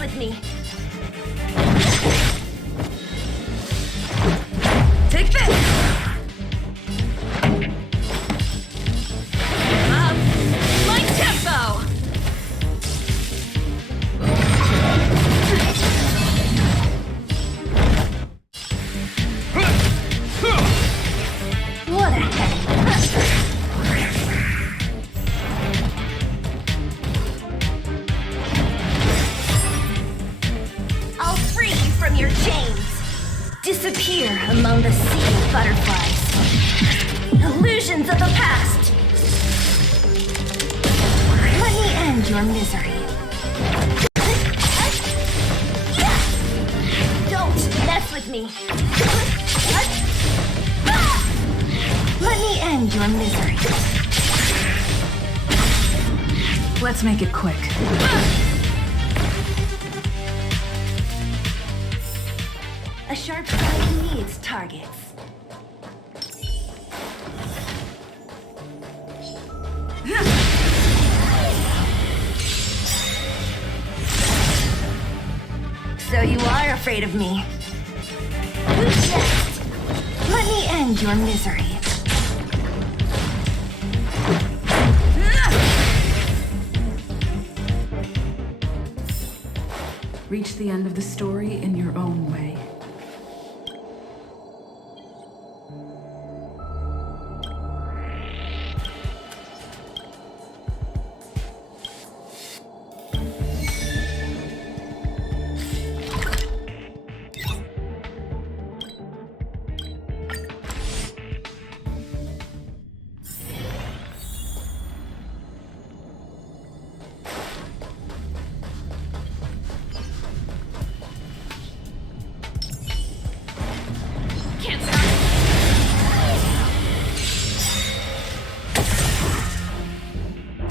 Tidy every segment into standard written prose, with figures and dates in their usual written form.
with me. Take this! My tempo! What a headache. I'll free you from your chains. Disappear among the sea of butterflies. Illusions of the past. Let me end your misery. Don't mess with me. Let me end your misery. Let's make it quick. A sharp side needs targets. So you are afraid of me. Who's next? Let me end your misery. Reach the end of the story in your own way.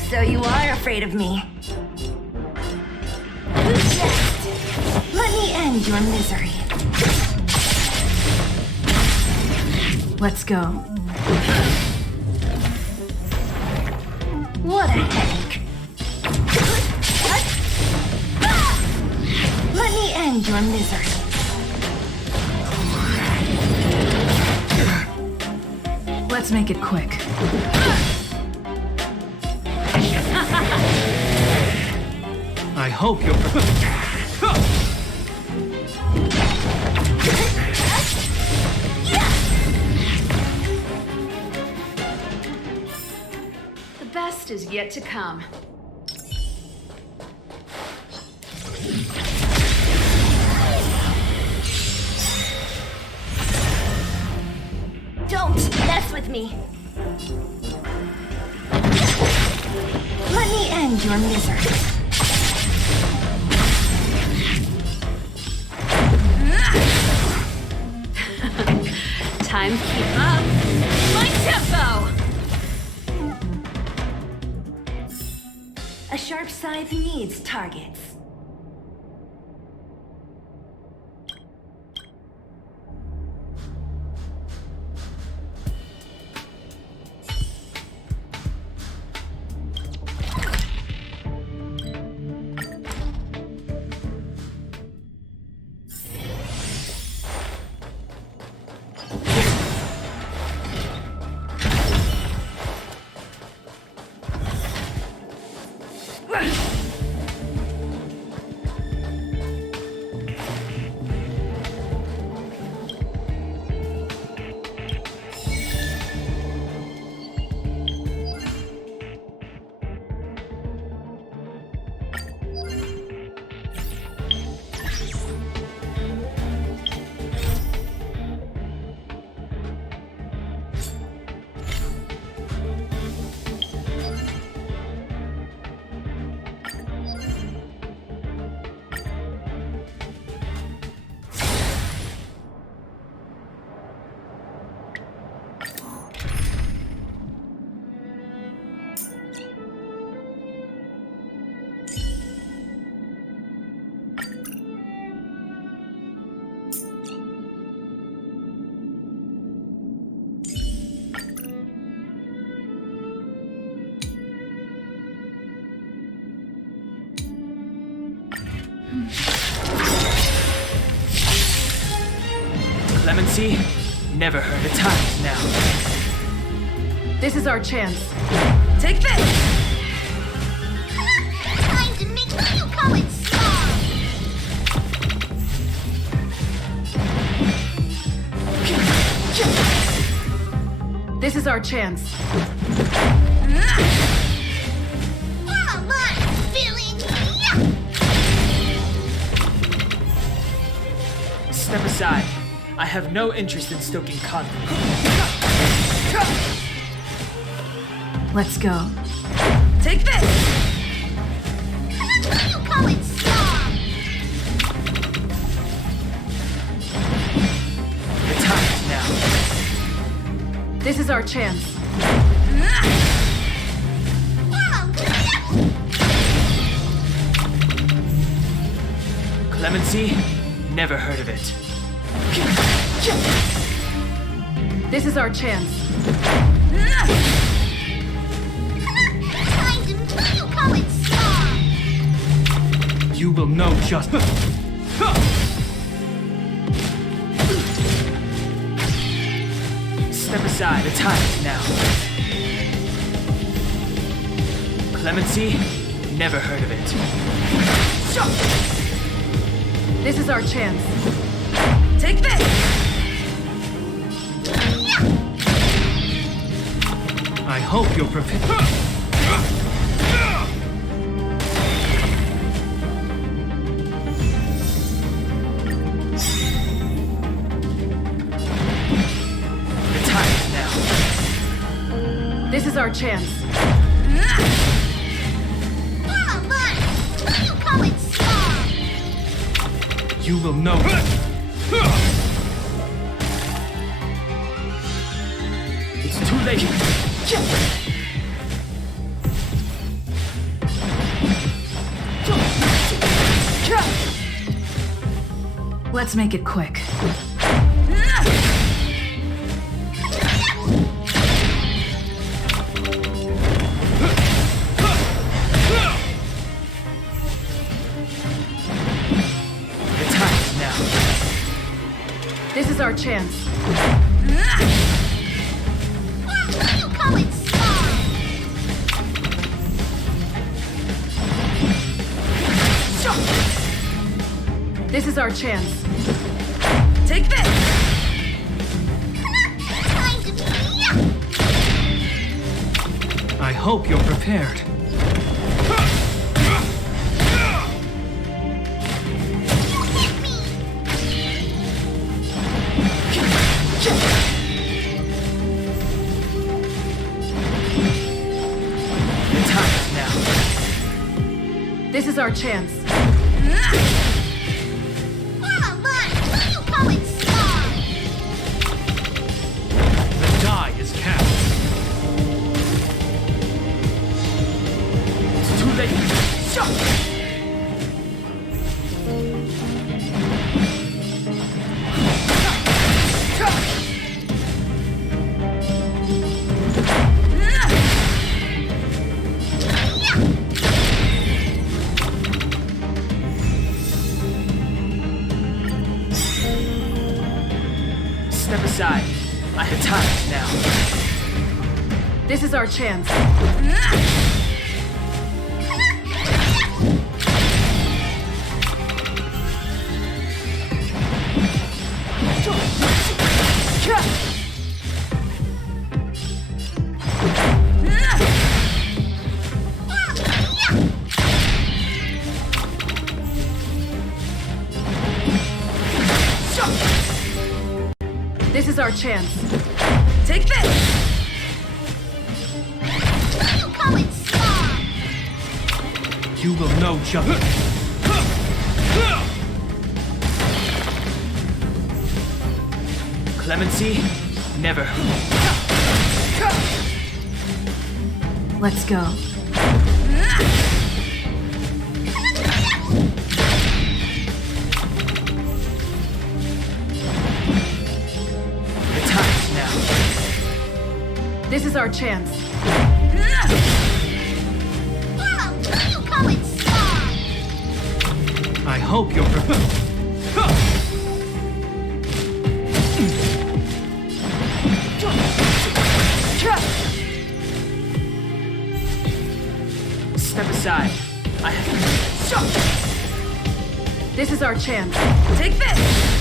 So you are afraid of me. Who's next? Let me end your misery. Let's go. What a headache. Let me end your misery. Let's make it quick. I hope you're... The best is yet to come. Don't mess with me. Let me end your misery. Time to keep up. My tempo! A sharp scythe needs targets. Clemency? Never heard of times now. This is our chance. Take this! Time to make you come and strong. This is our chance. Come on, feeling ya. Step aside. I have no interest in stoking conflict. Let's go. Take this! You come and strong. The time's now. This is our chance. Clemency? Never heard of it. This is our chance. Time to make you come and strong. You will know just. Step aside, the time is now. Clemency? Never heard of it. This is our chance. Take this! I hope you're prepared. The time is now. This is our chance. Come on, you come and strong. You will know. It's too late. Let's make it quick. The time is now. This is our chance. You come and strong. This is our chance. Take this! Time to ya. I hope you're prepared. Hit me. The time is now. This is our chance. Come on, you come and strong. The die is cast. It's too late. Step aside. I have time now. This is our chance. This is our chance. Take this! You come and strong. You will know just. Clemency? Never. Let's go. The time is now. This is our chance. You come and strong. I hope you're Step aside. I have... This is our chance. Take this!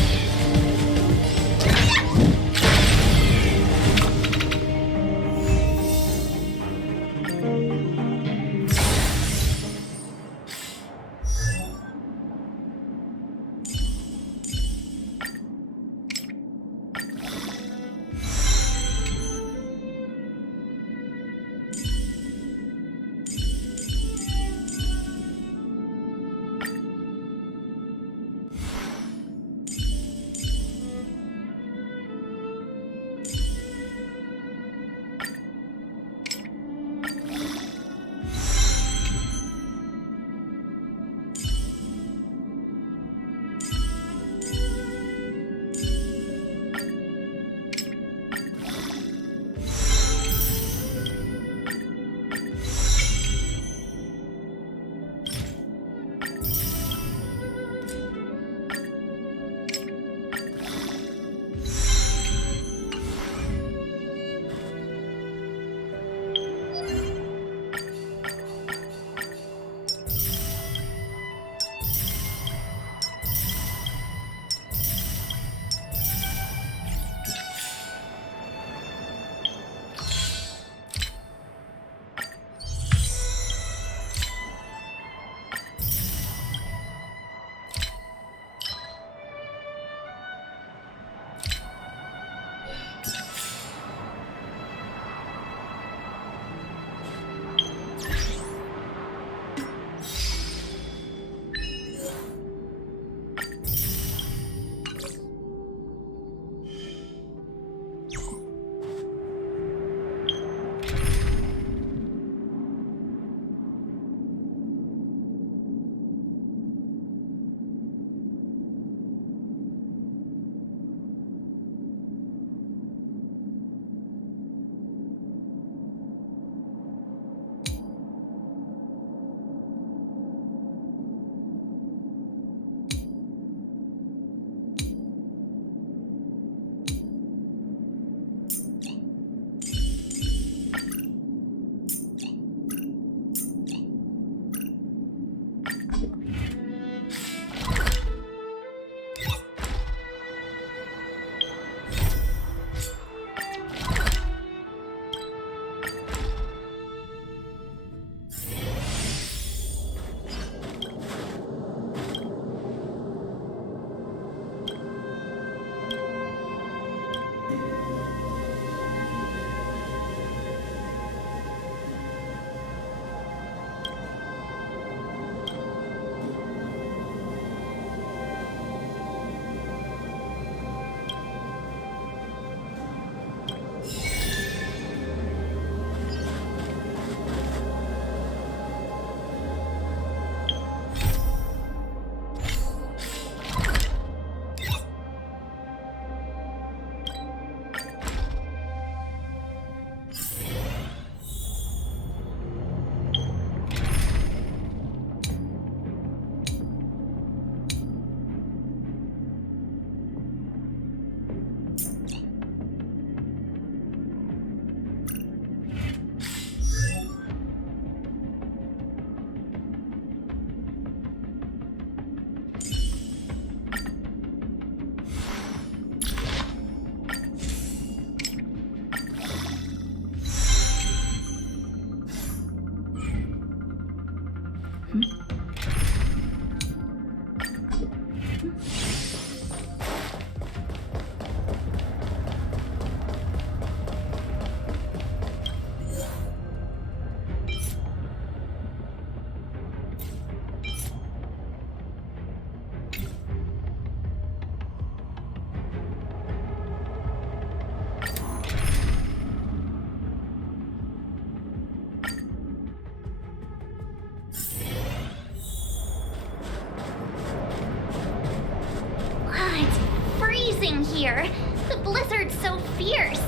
here. The blizzard's so fierce.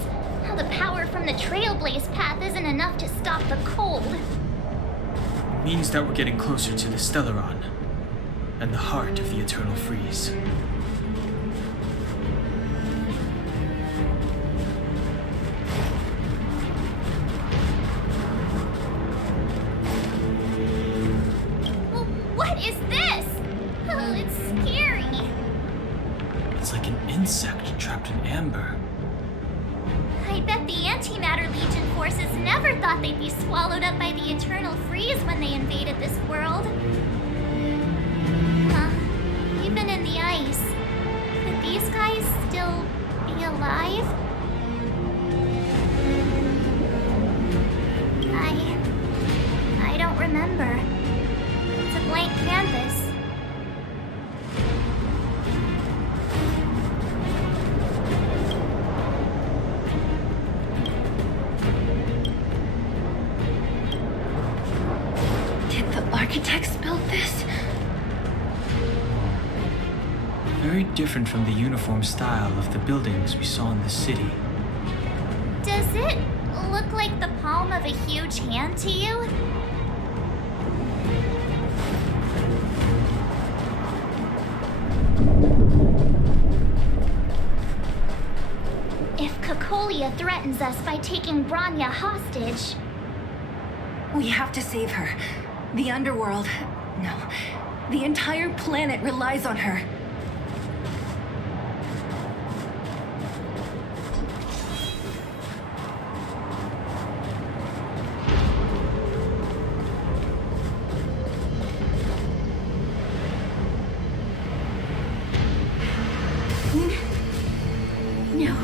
How the power from the Trailblaze path isn't enough to stop the cold. Means that we're getting closer to the Stellaron. and the heart of the Eternal Freeze. What is this? Oh, it's scary. It's like an insect trapped in amber. I bet the Antimatter Legion forces never thought they'd be swallowed up by the Eternal Freeze when they invaded this world. Huh. Even in the ice. Could these guys still be alive? I don't remember. It's a blank canvas. Did the architects build this? Very different from the uniform style of the buildings we saw in the city. Does it look like the palm of a huge hand to you? If Cocolia threatens us by taking Bronya hostage, We have to save her. The underworld. No. The entire planet relies on her. No.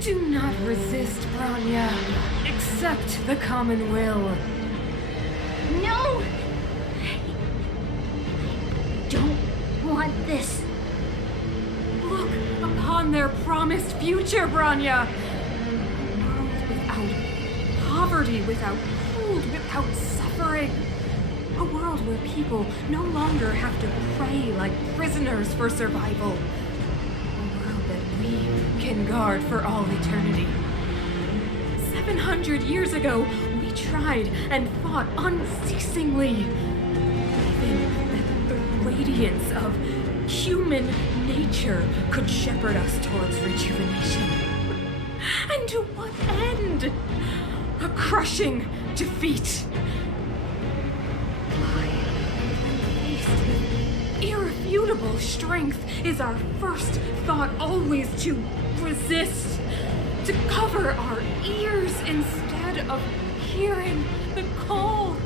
Do not resist, Bronya. Accept the common will. No! Don't want this. Look upon their promised future, Bronya. A world without poverty, without cold, without suffering. A world where people no longer have to pray like prisoners for survival. A world that we can guard for all eternity. 700 years ago, we tried and fought unceasingly. Believing that the radiance of human nature could shepherd us towards rejuvenation. And to what end? A crushing defeat. Faced with irrefutable strength, is our first thought always to resist, to cover our ears instead of hearing the call.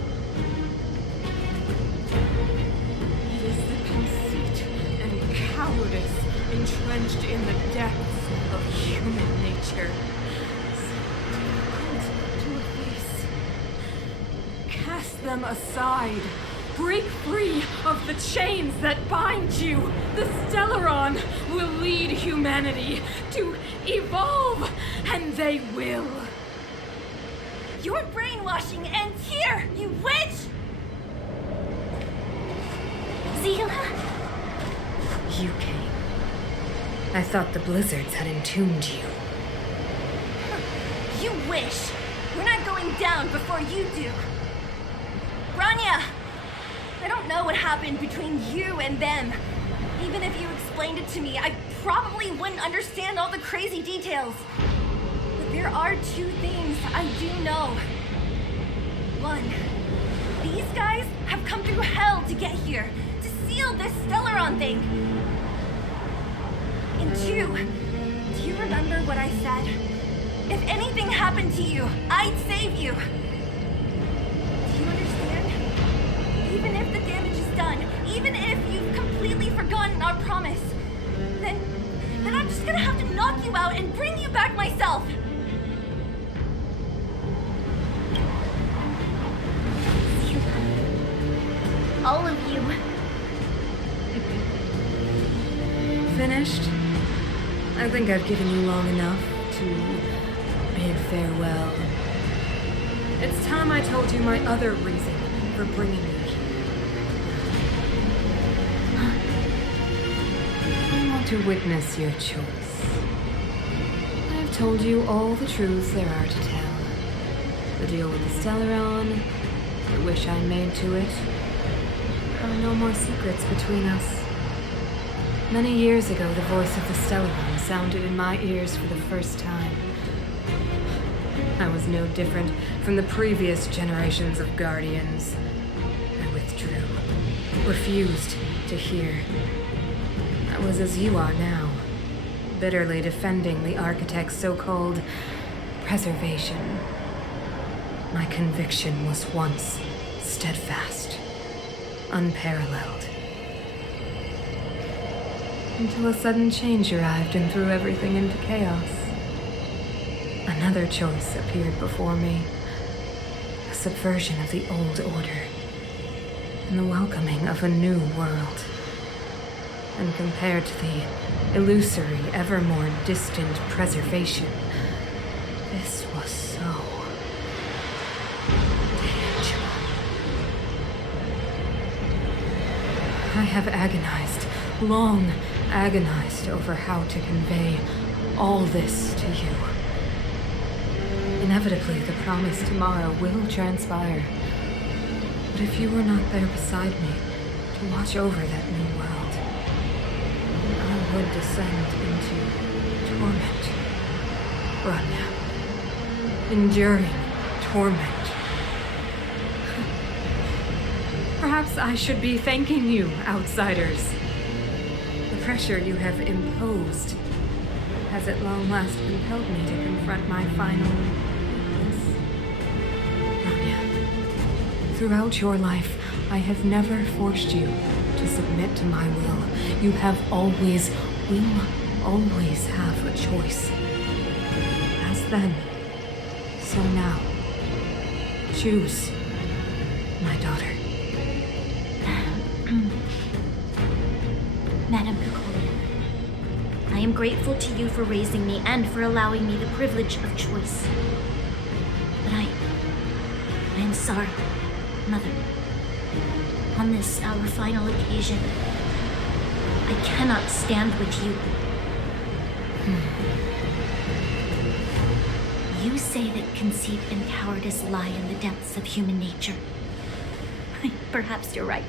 It is the conceit and cowardice entrenched in the depths of human nature. So difficult to efface. Cast them aside. Break free of the chains that bind you. The Stellaron will lead humanity to evolve, and they will. Your brainwashing ends here, you witch! Zila? You came. I thought the blizzards had entombed you. You wish. We're not going down before you do. Bronya! I don't know what happened between you and them. Even if you explained it to me, I probably wouldn't understand all the crazy details. But there are two things I do know. One, these guys have come through hell to get here, to seal this Stellaron thing. And two, do you remember what I said? If anything happened to you, I'd save you. Do you understand? Even if the damage is done, even if you've completely forgotten our promise, then I'm just gonna have to knock you out and bring you back myself. All of you. Finished? I think I've given you long enough to bid farewell. It's time I told you my other reason for bringing you here. I want to witness your choice. I've told you all the truths there are to tell. The deal with the Stellaron, the wish I made to it. are no more secrets between us. Many years ago, the voice of the Stellar One sounded in my ears for the first time. I was no different from the previous generations of Guardians. I withdrew, refused to hear. I was as you are now, bitterly defending the Architect's so-called preservation. My conviction was once steadfast, unparalleled. Until a sudden change arrived and threw everything into chaos. Another choice appeared before me. A subversion of the old order. And the welcoming of a new world. And compared to the illusory, ever more distant preservation, this was so tangible. I have agonized, long agonized over how to convey all this to you. Inevitably, the promised tomorrow will transpire. But if you were not there beside me to watch over that new world, I would descend into torment. Rania. Enduring torment. Perhaps I should be thanking you, outsiders. The pressure you have imposed has at long last compelled me to confront my final weakness. Rania, throughout your life, I have never forced you to submit to my will. You have always, will always have a choice. As then, so now. Choose, my daughter. Madame Cocolia, I am grateful to you for raising me and for allowing me the privilege of choice. But I am sorry, Mother. On this, our final occasion, I cannot stand with you. You say that conceit and cowardice lie in the depths of human nature. Perhaps you're right.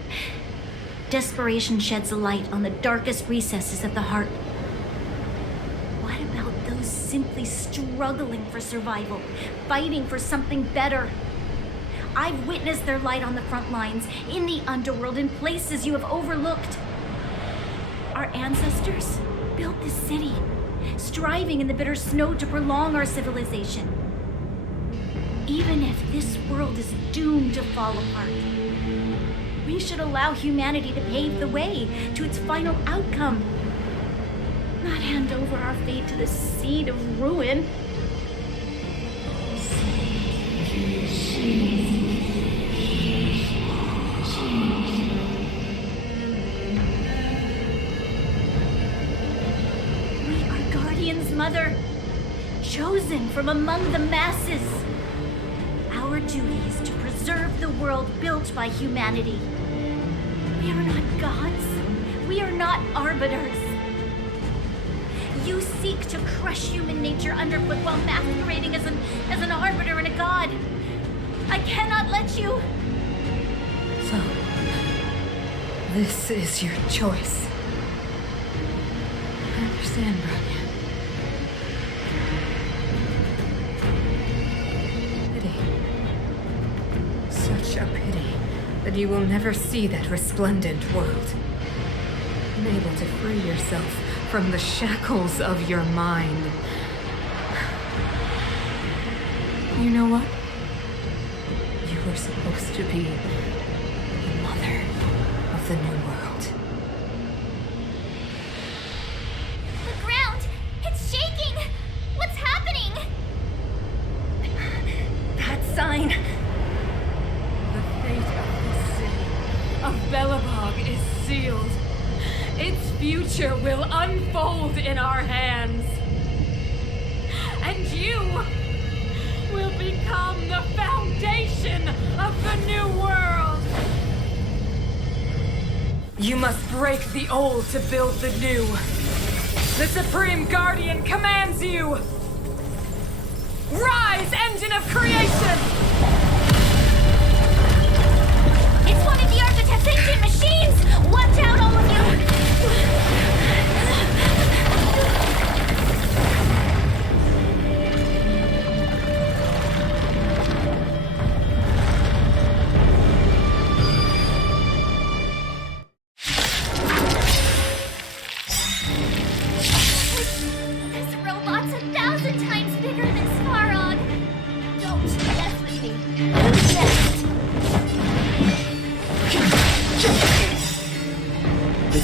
Desperation sheds a light on the darkest recesses of the heart. What about those simply struggling for survival, fighting for something better? I've witnessed their light on the front lines, in the underworld, in places you have overlooked. Our ancestors built this city, striving in the bitter snow to prolong our civilization. Even if this world is doomed to fall apart, we should allow humanity to pave the way to its final outcome. Not hand over our fate to the seed of ruin. We are Guardians, Mother, chosen from among the masses. Our duty is to preserve the world built by humanity. We are not gods. We are not arbiters. You seek to crush human nature underfoot while masquerading as an arbiter and a god. I cannot let you. So, this is your choice. I understand, Rania. Pity. Such a pity that you will never see that resplendent world. Unable to free yourself from the shackles of your mind. You know what? You were supposed to be the mother of the new world. The ground! It's shaking! What's happening? That sign. The fate of this city, of Belebog, is sealed. Its future will unfold in our hands. And you will become the foundation of the new world. You must break the old to build the new. The Supreme Guardian commands you. Rise, engine of creation! It's one of the Architect's ancient machines!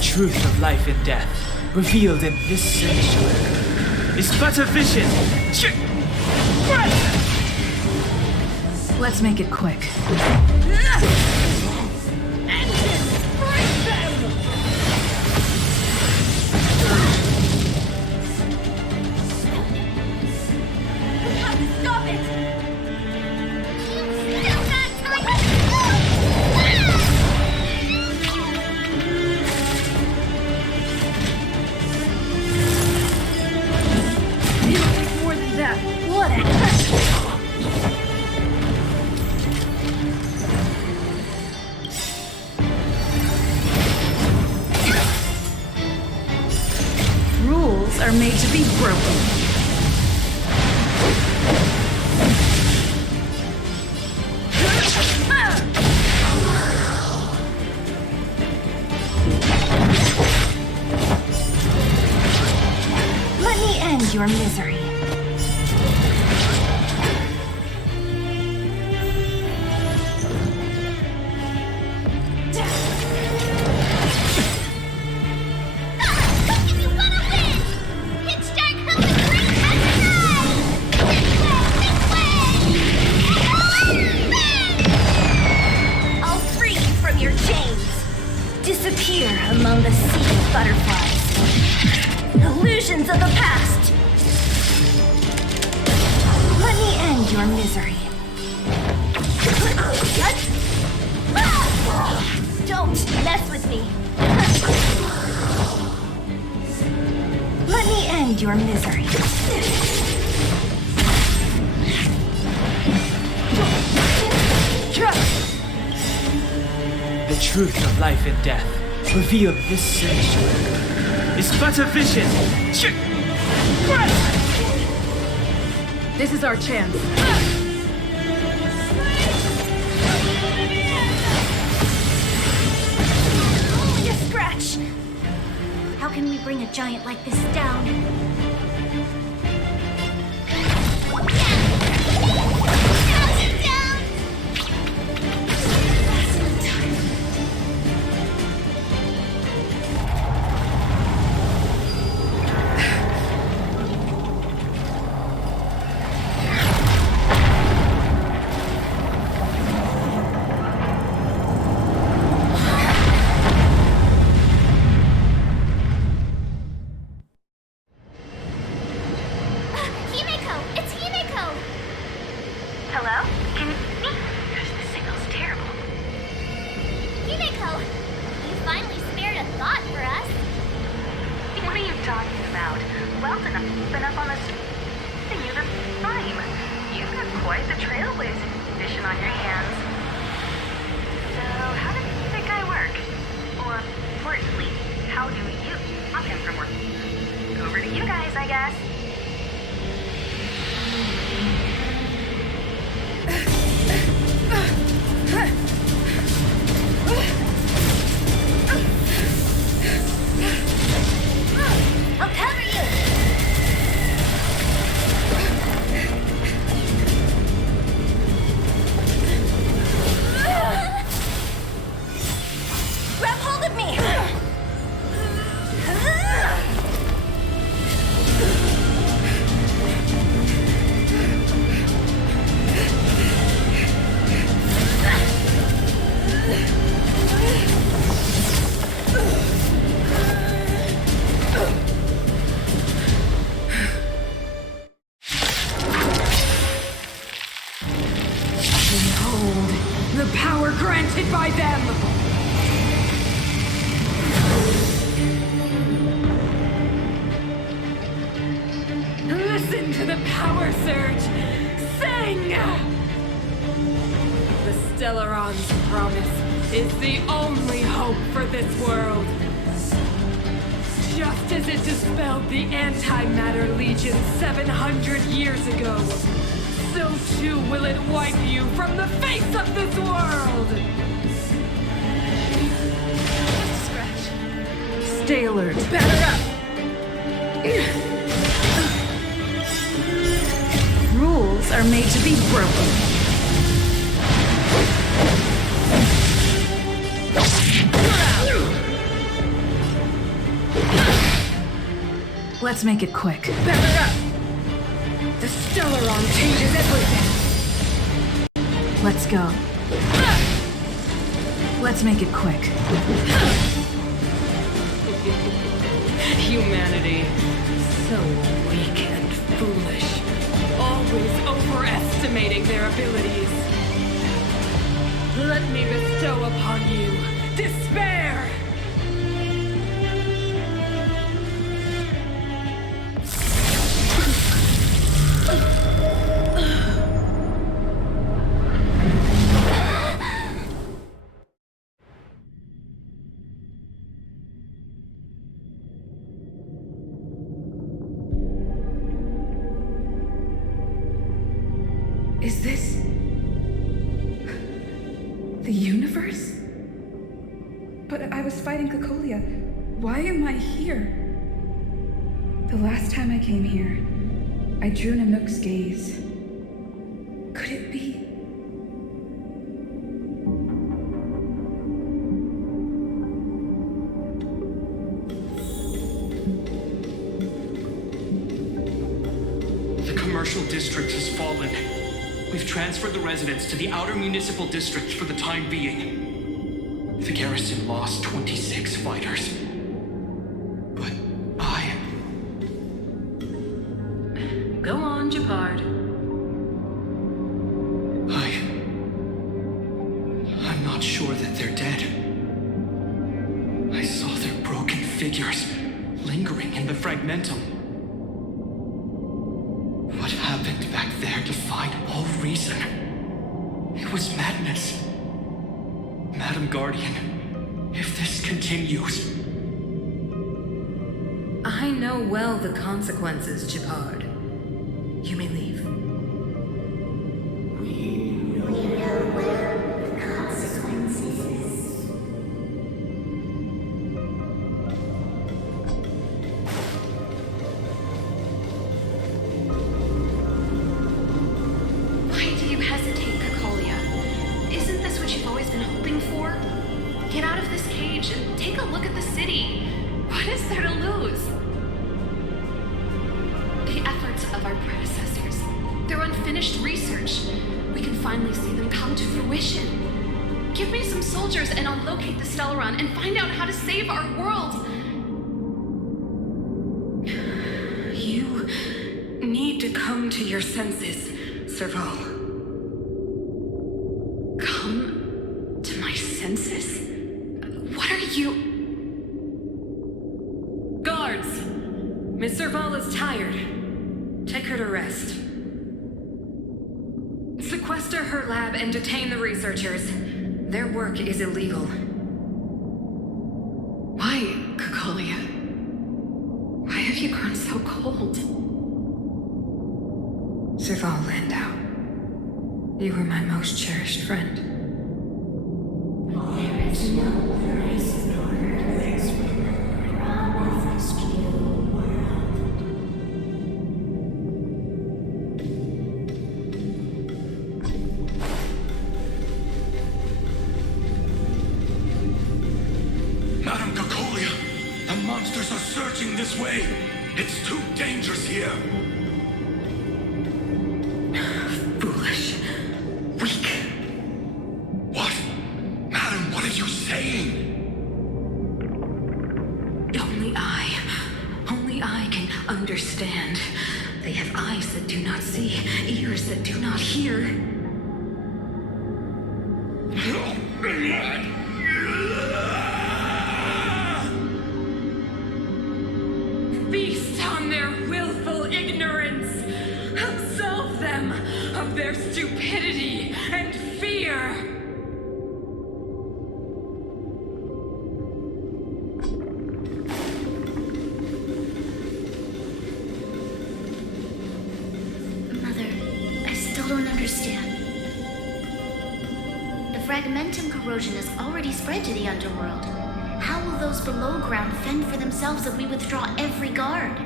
truth of life and death, revealed in this sanctuary, is but a vision. Let's make it quick. Stop it! More than that. What a Rules are made to be broken. Let me end your misery. I'll free you from your chains. Disappear among the sea of butterflies. Illusions of the past. Let me end your misery. What? Don't mess with me. Let me end your misery. The truth of life and death, revealed in this sanctuary, is but a vision. This is our chance. Only a scratch. How can we bring a giant like this down? Hello? Can you hear me? The signal's terrible. Himeko, you finally spared a thought for us. What are you talking about? Weldon, I've been up on this thing you the time. You've got quite the trailblazing mission on your hands. So, how does you think I work? Or, importantly, how do you stop him from working? Over to you guys, I guess. I'll cover you. Grab hold of me! Behold, the power granted by them! Listen to the power surge! Sing! The Stellaron's promise is the only hope for this world. Just as it dispelled the Antimatter Legion 700 years ago, so too will it wipe you from the face of this world! Stay alert. Batter up! Rules are made to be broken. Let's make it quick. Back up! The Stellaron changes everything! Let's go. Let's make it quick. Humanity. So weak and foolish. Always overestimating their abilities. Let me bestow upon you despair! Is this... the universe? But I was fighting Cocolia. Why am I here? The last time I came here, I drew Nanook's gaze. Could it be? The commercial district has fallen. We've transferred the residents to the outer municipal district for the time being. The garrison lost 26 fighters. But Go on, Japard. I'm not sure that they're dead. I saw their broken figures lingering in the fragmentum. What happened back there defied all reason. It was madness. Madam Guardian, if this continues... I know well the consequences, Japard. You may leave. Why do you hesitate, Cocolia? Isn't this what you've always been hoping for? Get out of this cage and take a look at the city. What is there to lose? The efforts of our predecessors, their unfinished research, we can finally see them come to fruition. Give me some soldiers and I'll locate the Stellaron and find out how to save our world. You need to come to your senses, Serval. Come to my senses? What are you... Guards! Miss Serval is tired. Take her to rest. Sequester her lab and detain the researchers. Their work is illegal. Why, Cocolia? Why have you grown so cold? Serval Landau, you were my most cherished friend. Madam Cocolia, the monsters are surging this way. It's too dangerous here. Foolish. Weak. What? Madam, what are you saying? Only I can understand. They have eyes that do not see, ears that do not hear. Feast on their willful ignorance. Absolve them of their stupidity and fear. Mother, I still don't understand. The fragmentum corrosion has already spread to the underworld. How will those below ground fend for themselves if we withdraw every guard?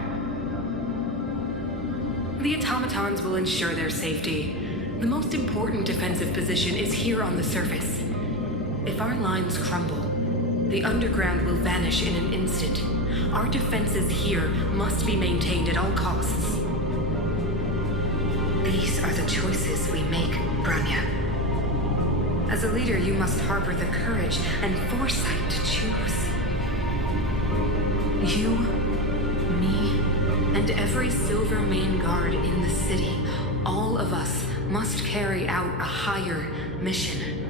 The automatons will ensure their safety. The most important defensive position is here on the surface. If our lines crumble, The underground will vanish in an instant. Our defenses here must be maintained at all costs. These are the choices we make, Branya. As a leader, you must harbor the courage and foresight to choose. You, me, and every Silver Main Guard in the city, all of us must carry out a higher mission.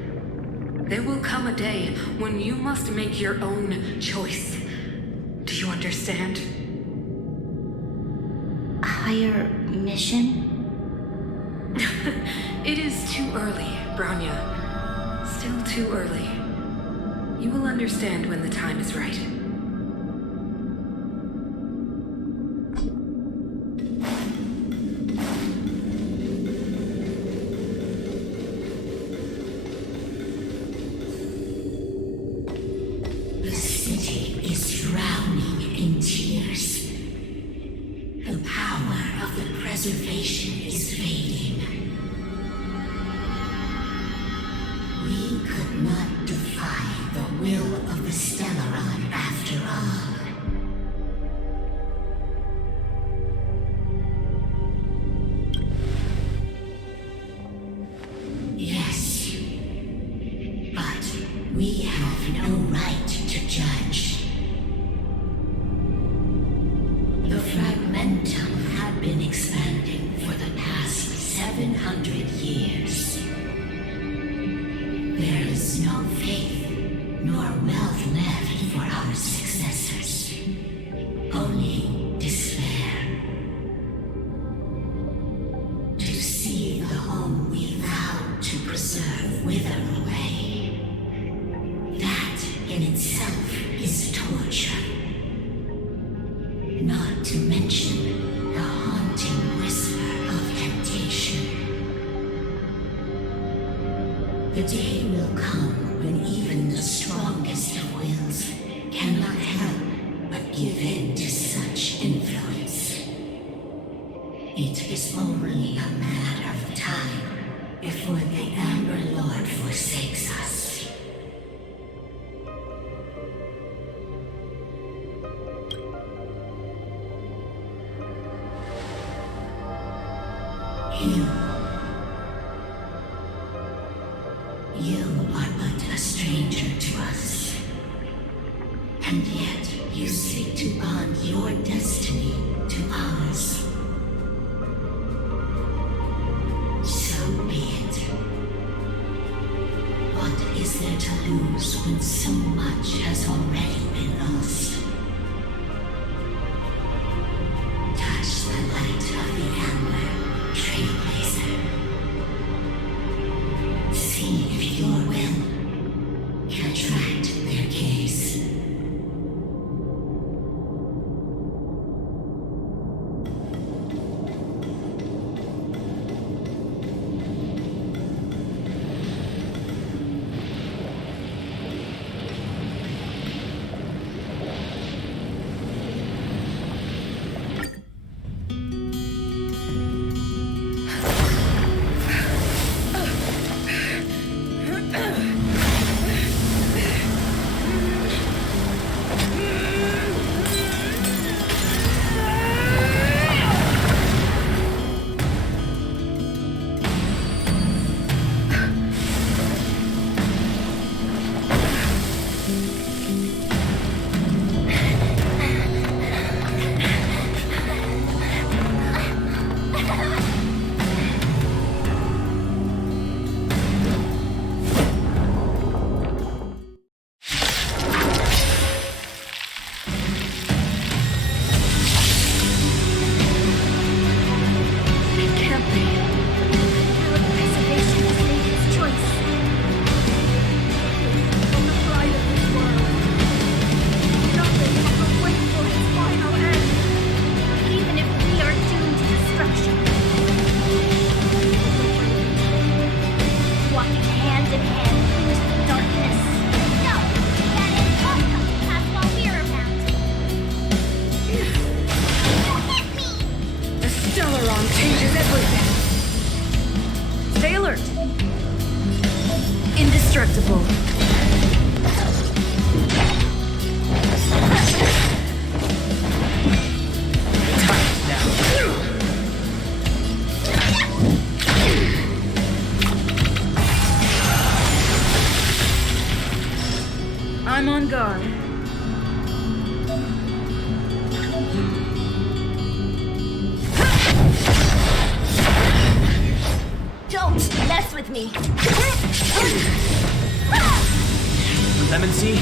There will come a day when you must make your own choice. Do you understand? A higher mission? It is too early, Branya. Still too early. You will understand when the time is right. The city is drowning in tears. The power of the preservation is fading. We could not defy the will of the Stellaron after all. Yes, but we have no right to judge. The Fragmentum have been expanding for the past 700 years. There is no faith nor wealth left for our successors. Only despair. To see the home we vowed to preserve wither away. That in itself is torture. Not to mention the haunting whisper of temptation. The day will come when even the strongest of wills cannot help but give in to such influence. It is only a matter of time before the Amber Lord forsakes us. You are but a stranger to us. And yet you seek to bond your destiny to ours. So be it. What is there to lose when so much has already been lost? Touch the light of the amber, trailblazer. See if your will can attract their gaze. Indestructible. I'm on guard. Don't mess with me. Clemency?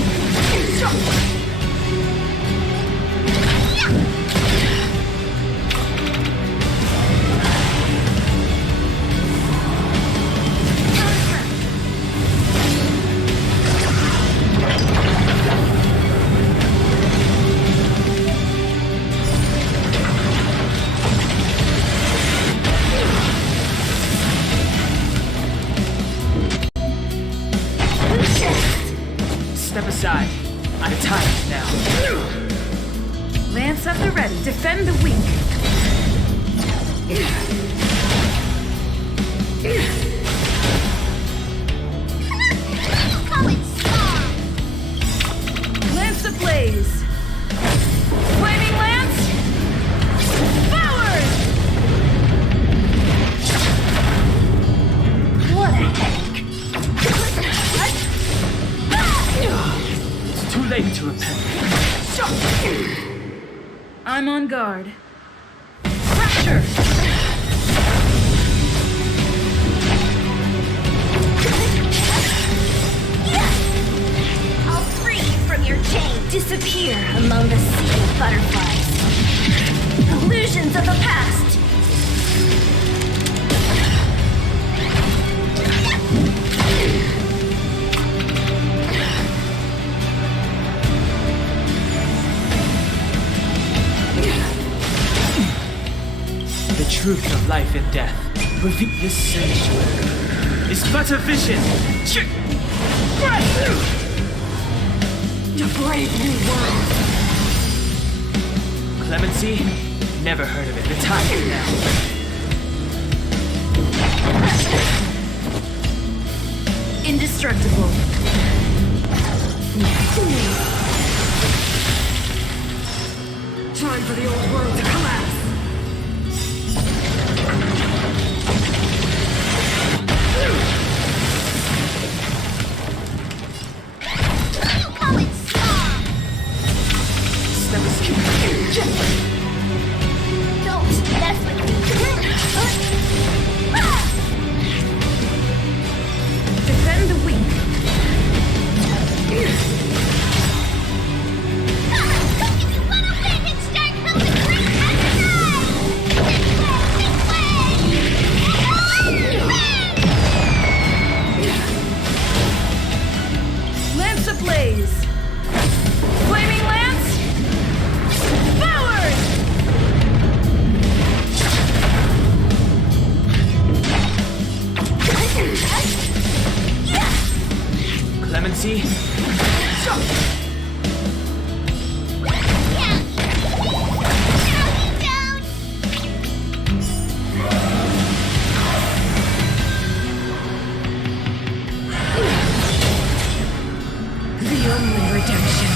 Step aside. Out of time now. Lance at the ready. Defend the weak. Come and stop! Lance ablaze. Flaming lance. Forward! What a headache. It's too late to repent. I'm on guard. Fracture! I'll free you from your chain. Disappear among the sea of butterflies. Illusions of the past. The truth of life and death. Reveal this sanctuary. Is but a vision. A brave new world. Clemency? Never heard of it. The time is now. Indestructible. Time for the old world to collapse. Come and stop! Step aside. Don't mess with me. Defend the weak. If you wanna win, hit start from the great exercise! This way! Lance ablaze. Flaming lance. Forward! Clemency? The only redemption.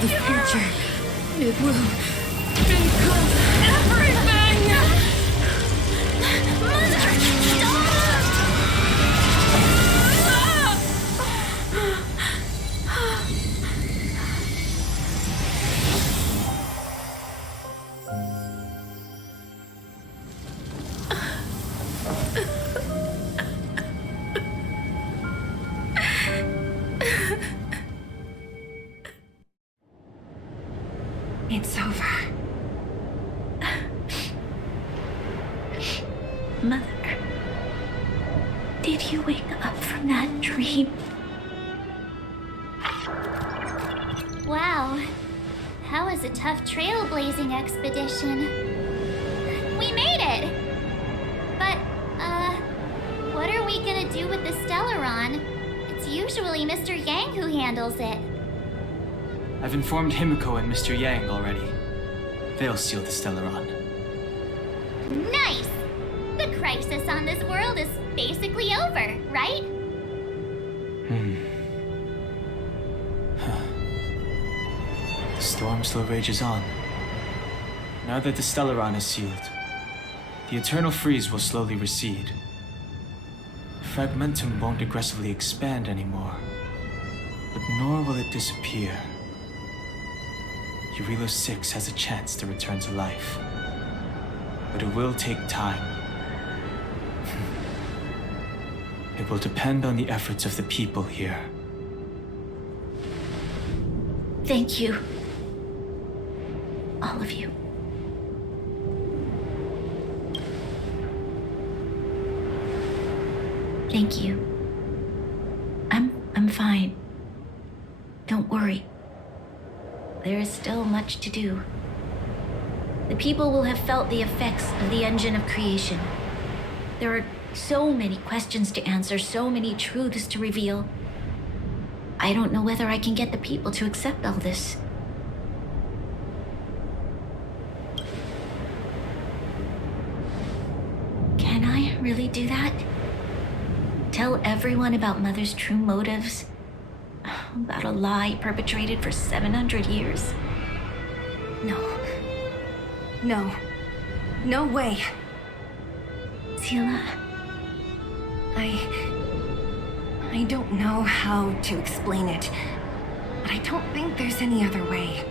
the future. It will encompass everything! Mother, It's over. Mother, did you wake up from that dream? wow. That was a tough trailblazing expedition. We made it! But, what are we gonna do with the Stellaron? It's usually Mr. Yang who handles it. I've informed Himiko and Mr. Yang already. They'll seal the Stellaron. Nice! The crisis on this world is basically over, right? The storm still rages on. Now that the Stellaron is sealed, the eternal freeze will slowly recede. Fragmentum won't aggressively expand anymore, but nor will it disappear. Eurilo 6 has a chance to return to life, but it will take time. It will depend on the efforts of the people here. Thank you. All of you. Thank you. I'm fine. Don't worry. There is still much to do. The people will have felt the effects of the engine of creation. There are so many questions to answer, so many truths to reveal. I don't know whether I can get the people to accept all this. Can I really do that? Tell everyone about Mother's true motives? About a lie perpetrated for 700 years? No. No. No way. Sila, I don't know how to explain it, but I don't think there's any other way.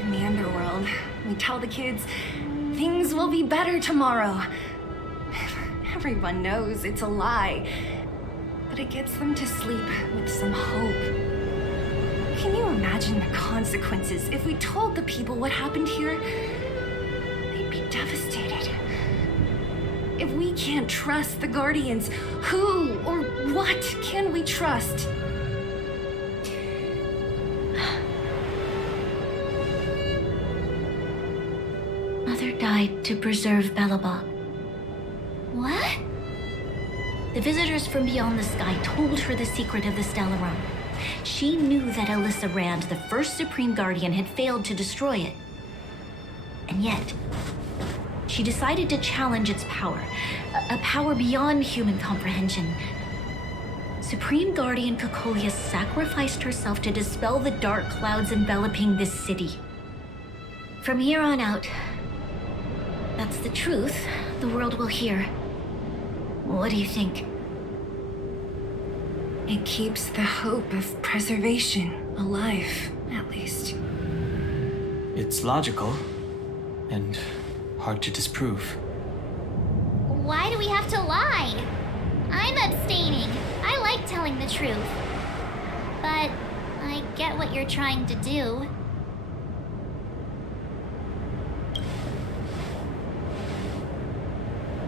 In the underworld, we tell the kids, things will be better tomorrow. Everyone knows it's a lie, but it gets them to sleep with some hope. Can you imagine the consequences if we told the people what happened here? They'd be devastated. If we can't trust the Guardians, who or what can we trust? Mother died to preserve Belebog. What? The visitors from beyond the sky told her the secret of the Stellaron. She knew that Alyssa Rand, the first Supreme Guardian, had failed to destroy it. And yet, she decided to challenge its power, a power beyond human comprehension. Supreme Guardian Cocolia sacrificed herself to dispel the dark clouds enveloping this city. From here on out, that's the truth the world will hear. What do you think? It keeps the hope of preservation alive, at least. It's logical, and hard to disprove. Why do we have to lie? I'm abstaining. I like telling the truth. But I get what you're trying to do.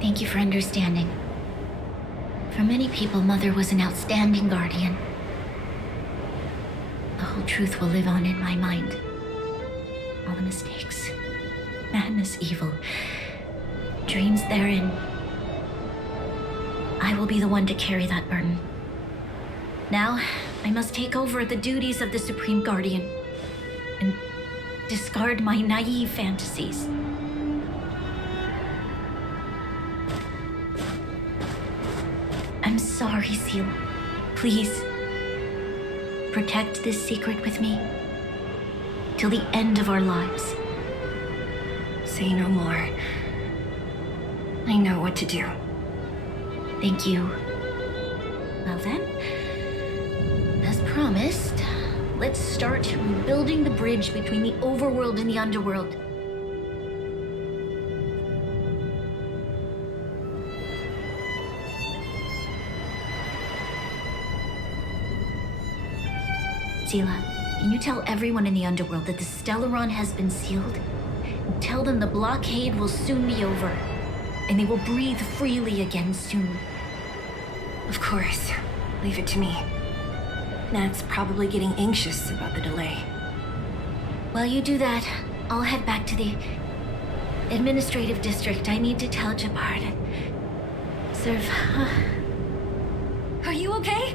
Thank you for understanding. For many people, Mother was an outstanding guardian. The whole truth will live on in my mind. All the mistakes, madness, evil, dreams therein. I will be the one to carry that burden. Now, I must take over the duties of the Supreme Guardian and discard my naive fantasies. I'm sorry, Seal. Please, protect this secret with me. till the end of our lives. Say no more. I know what to do. Thank you. Well then, as promised, let's start rebuilding the bridge between the overworld and the underworld. Zila, can you tell everyone in the underworld that the Stellaron has been sealed? And tell them the blockade will soon be over, and they will breathe freely again soon. Of course. Leave it to me. Nat's probably getting anxious about the delay. While you do that, I'll head back to the administrative district. I need to tell Jabbar to Are you okay?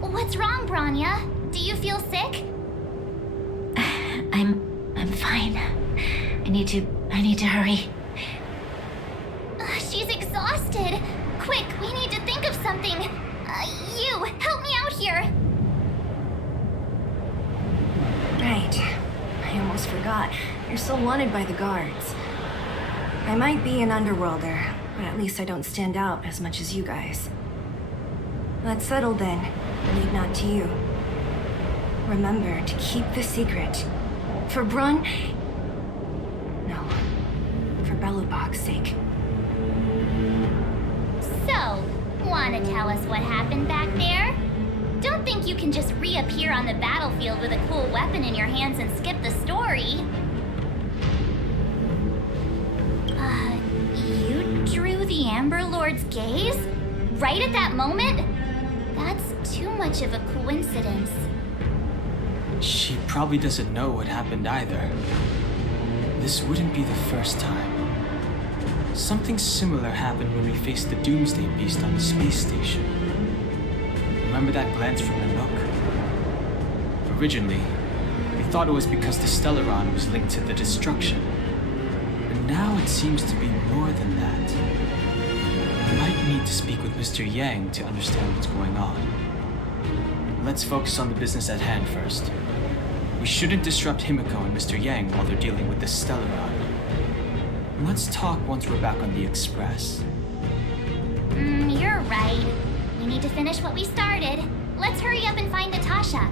What's wrong, Branya? Do you feel sick? I'm fine. I need to hurry. She's exhausted. Quick, we need to think of something. You, help me out here. Right. I almost forgot. You're still wanted by the guards. I might be an underworlder, but at least I don't stand out as much as you guys. Let's settle then. Leave Nat to you. Remember to keep the secret. For Brun... No. For Belebog's sake. So, wanna tell us what happened back there? Don't think you can just reappear on the battlefield with a cool weapon in your hands and skip the story. You drew the Amber Lord's gaze? Right at that moment? That's too much of a coincidence. She probably doesn't know what happened either. This wouldn't be the first time. Something similar happened when we faced the Doomsday Beast on the space station. Remember that glance from the Nook? Originally, we thought it was because the Stellaron was linked to the destruction. But now it seems to be more than that. We might need to speak with Mr. Yang to understand what's going on. Let's focus on the business at hand first. We shouldn't disrupt Himiko and Mr. Yang while they're dealing with the Stellaron. Let's talk once we're back on the Express. You're right. We need to finish what we started. Let's hurry up and find Natasha.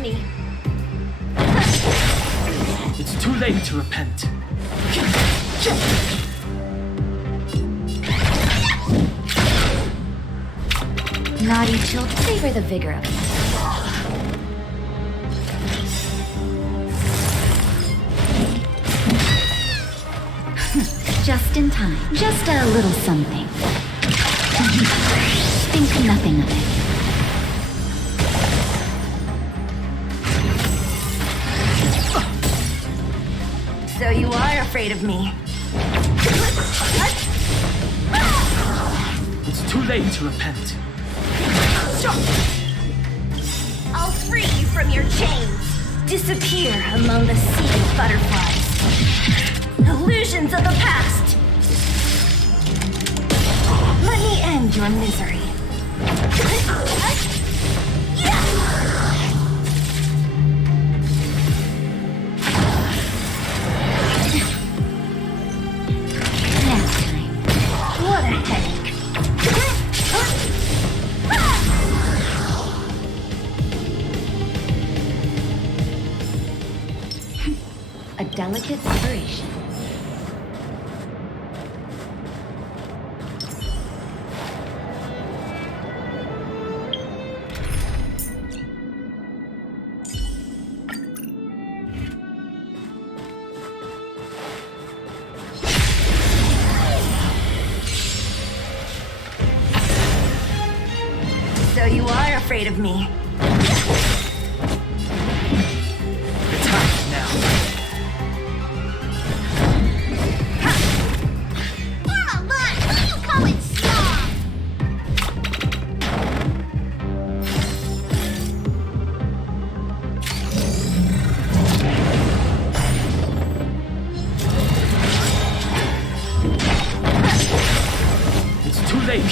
me. It's too late to repent. Naughty children favor the vigor of it. Just in time. Just a little something. Think nothing of it. So you are afraid of me. It's too late to repent. I'll free you from your chains. Disappear among the sea of butterflies. Illusions of the past. Let me end your misery. Next time. What a headache. A delicate separation. So you are afraid of me. The time is now. It's too late.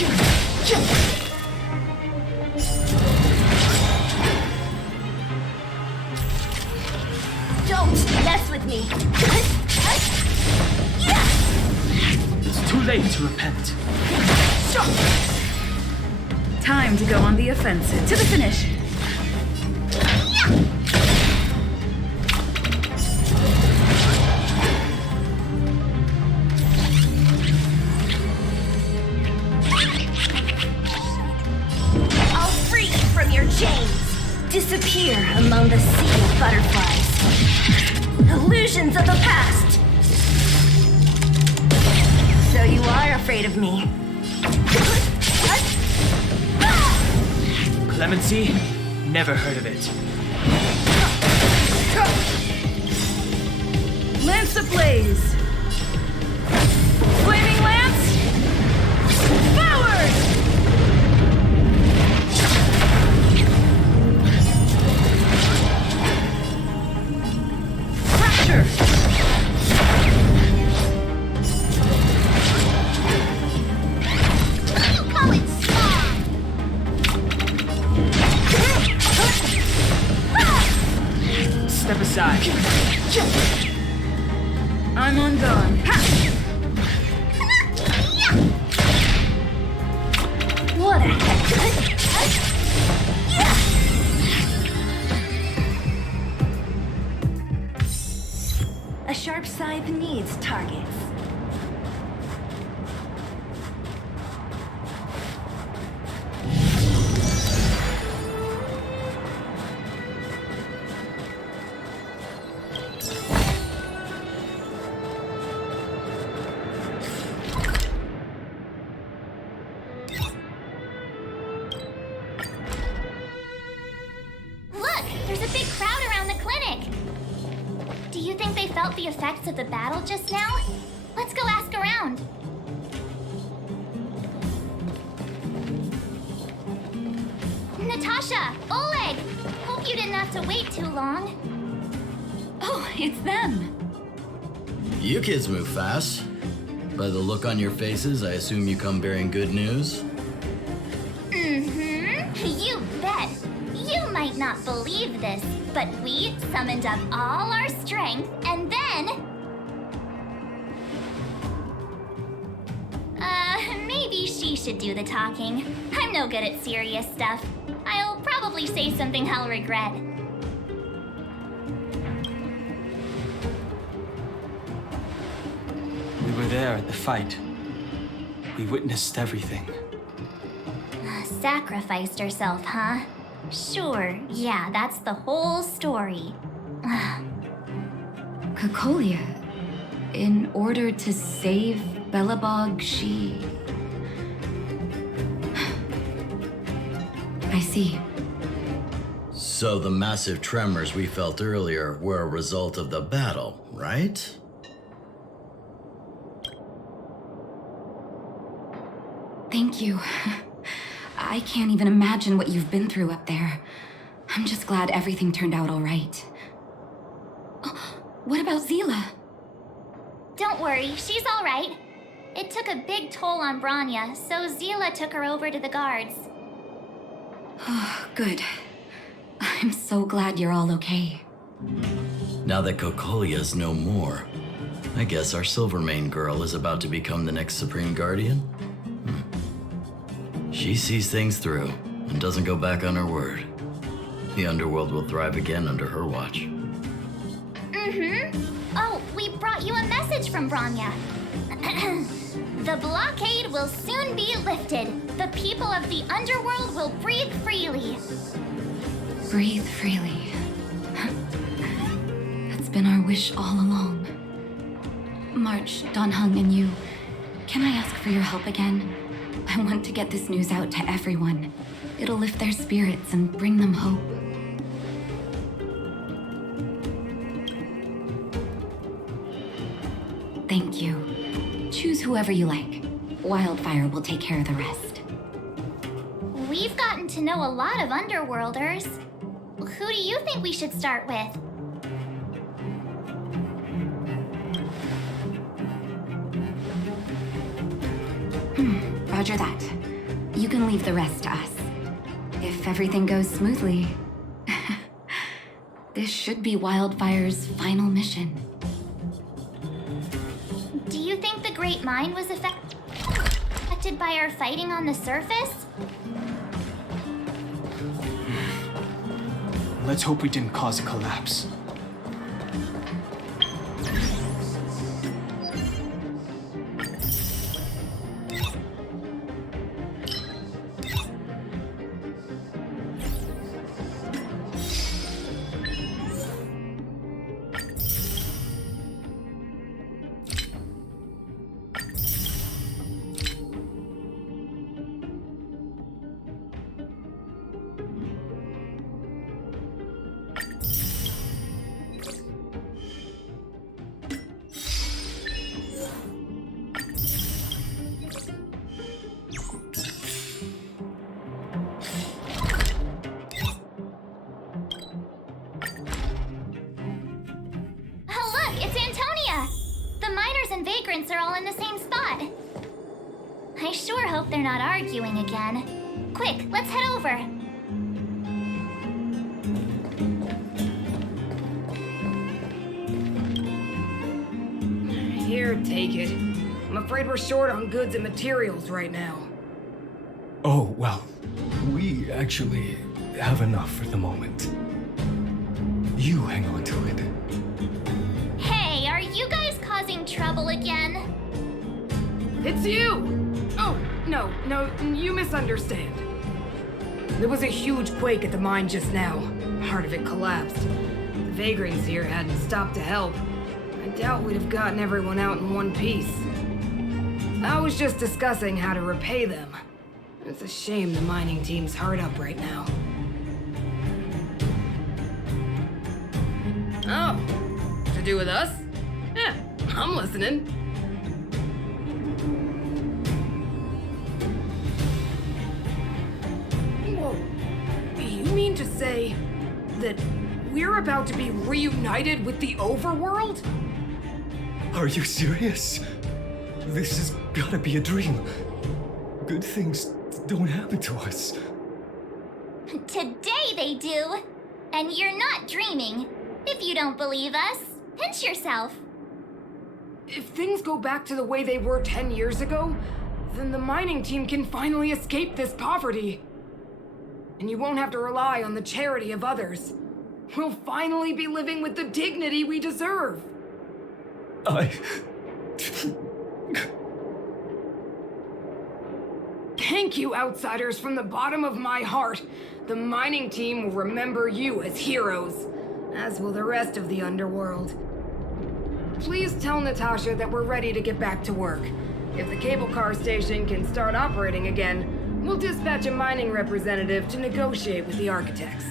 Don't mess with me. It's too late to repent. Time to go on the offensive. To the finish. I'll free you from your chains. Disappear among the sea of butterflies. Illusions of the past. So you are afraid of me. Clemency? Never heard of it. Lance ablaze. Flaming lance. Forward. Fracture. Step aside. I'm undone. What a heck. A sharp scythe needs targets. Look, there's a big crowd around the clinic. Do you think they felt the effects of the battle just now? Let's go ask around. Natasha! Oleg! Hope you didn't have to wait too long. Oh, it's them. You kids move fast. By the look on your faces, I assume you come bearing good news? You bet. You might not believe this, but we summoned up all our strength and then... maybe she should do the talking. I'm no good at serious stuff. I'll probably say something I'll regret. were there at the fight. We witnessed everything. Sacrificed herself, huh? Sure, yeah, that's the whole story. Cocolia, in order to save Belebog, she... I see. So the massive tremors we felt earlier were a result of the battle, right? Thank you. I can't even imagine what you've been through up there. I'm just glad everything turned out all right. Oh, what about Zila? Don't worry, she's all right. It took a big toll on Branya, so Zila took her over to the guards. Oh, good. I'm so glad you're all okay. Now that Cocolia's no more, I guess our Silvermane girl is about to become the next Supreme Guardian? She sees things through and doesn't go back on her word. The underworld will thrive again under her watch. Oh, we brought you a message from Branya. The blockade will soon be lifted. The people of the underworld will breathe freely. Breathe freely. That's been our wish all along. March, Donhung, and you, can I ask for your help again? I want to get this news out to everyone. It'll lift their spirits and bring them hope. Thank you. Choose whoever you like. Wildfire will take care of the rest. We've gotten to know a lot of underworlders. Who do you think we should start with? Roger that. You can leave the rest to us. If everything goes smoothly, this should be Wildfire's final mission. Do you think the Great Mind was affected by our fighting on the surface? Let's hope we didn't cause a collapse. Vagrants are all in the same spot. I sure hope they're not arguing again. Quick, let's head over. Here, take it. I'm afraid we're short on goods and materials right now. Oh, well, we actually have enough for the moment. You hang on to it. Hey, are you guys causing trouble again? It's you! Oh, no, you misunderstand. There was a huge quake at the mine just now. Part of it collapsed. The vagrants here hadn't stopped to help. I doubt we'd have gotten everyone out in one piece. I was just discussing how to repay them. It's a shame the mining team's hard up right now. Oh, to do with us? Yeah, I'm listening. Whoa, you mean to say that we're about to be reunited with the overworld? Are you serious? This has gotta be a dream. Good things don't happen to us. Today they do. And you're not dreaming. If you don't believe us, pinch yourself. If things go back to the way they were 10 years ago, then the mining team can finally escape this poverty. And you won't have to rely on the charity of others. We'll finally be living with the dignity we deserve. Thank you, outsiders, from the bottom of my heart. The mining team will remember you as heroes, as will the rest of the underworld. Please tell Natasha that we're ready to get back to work. If the cable car station can start operating again, we'll dispatch a mining representative to negotiate with the architects.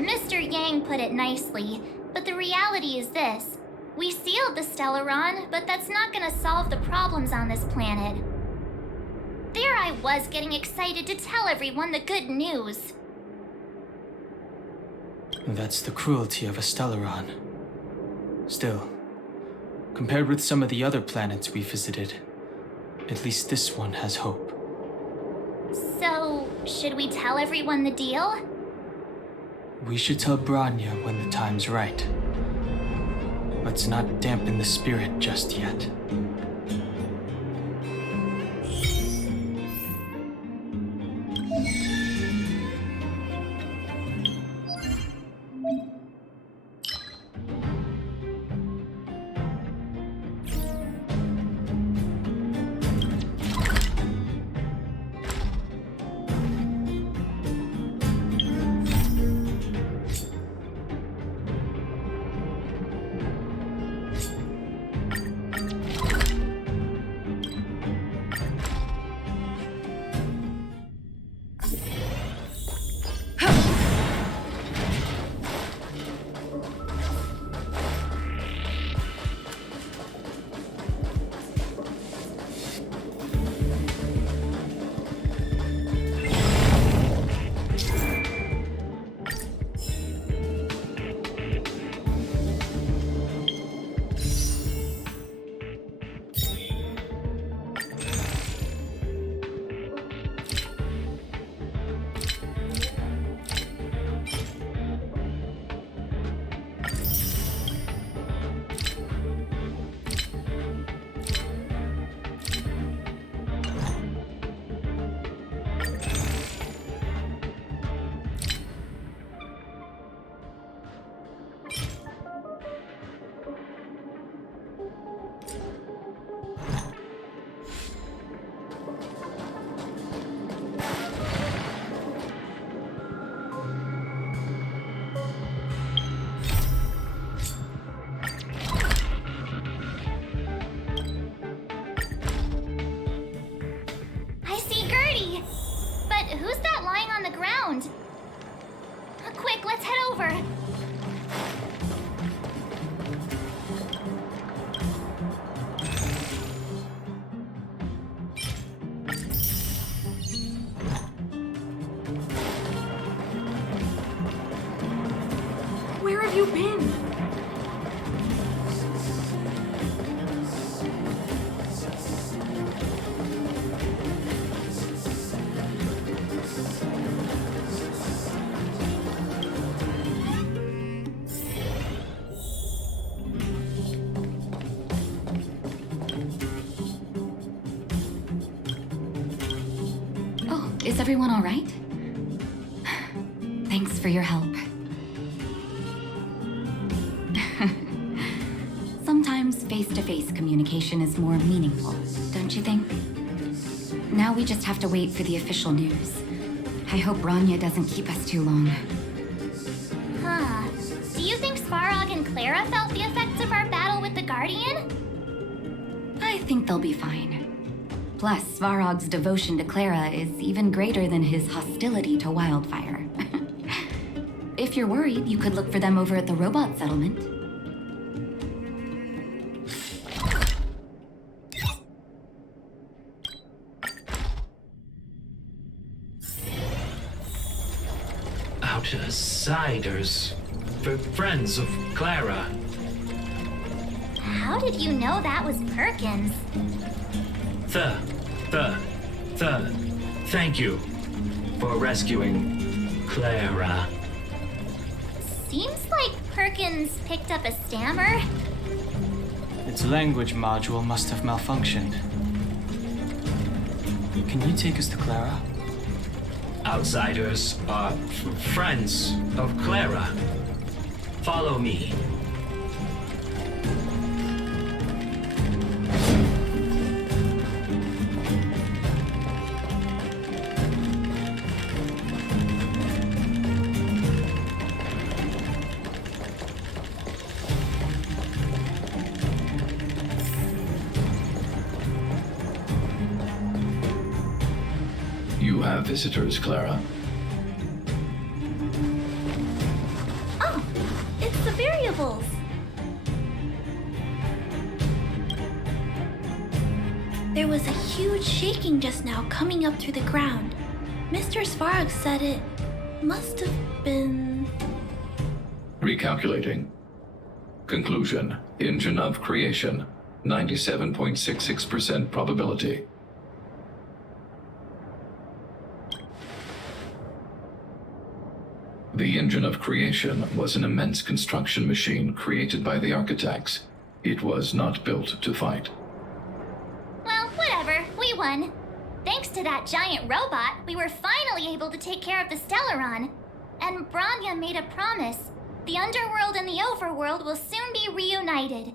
Mr. Yang put it nicely, but the reality is this. We sealed the Stellaron, but that's not gonna solve the problems on this planet. There I was getting excited to tell everyone the good news. That's the cruelty of a Stellaron. Still, compared with some of the other planets we visited, at least this one has hope. So, should we tell everyone the deal? We should tell Branya when the time's right. Let's not dampen the spirit just yet. Who's that lying on the ground? Quick, let's head over. Where have you been? Is everyone all right? Thanks for your help. Sometimes face-to-face communication is more meaningful, don't you think? Now we just have to wait for the official news. I hope Branya doesn't keep us too long. Huh. Do Clara felt the effects of our battle with the Guardian? I think they'll be fine. Plus, Svarog's devotion to Clara is even greater than his hostility to Wildfire. If you're worried, you could look for them over at the robot settlement. Outsiders. For friends of Clara. How did you know that was Perkins? Thank you for rescuing Clara. Seems like Perkins picked up a stammer. Its language module must have malfunctioned. Can you take us to Clara? Outsiders are friends of Clara. Follow me. You have visitors, Clara. Oh, it's the variables. There was a huge shaking just now coming up through the ground. Mr. Svarog said it must have been... Recalculating. Conclusion. Engine of creation. 97.66% probability. The engine of creation was an immense construction machine created by the architects. It was not built to fight. Well, whatever. We won. Thanks to that giant robot, we were finally able to take care of the Stellaron. And Branya made a promise. The underworld and the overworld will soon be reunited.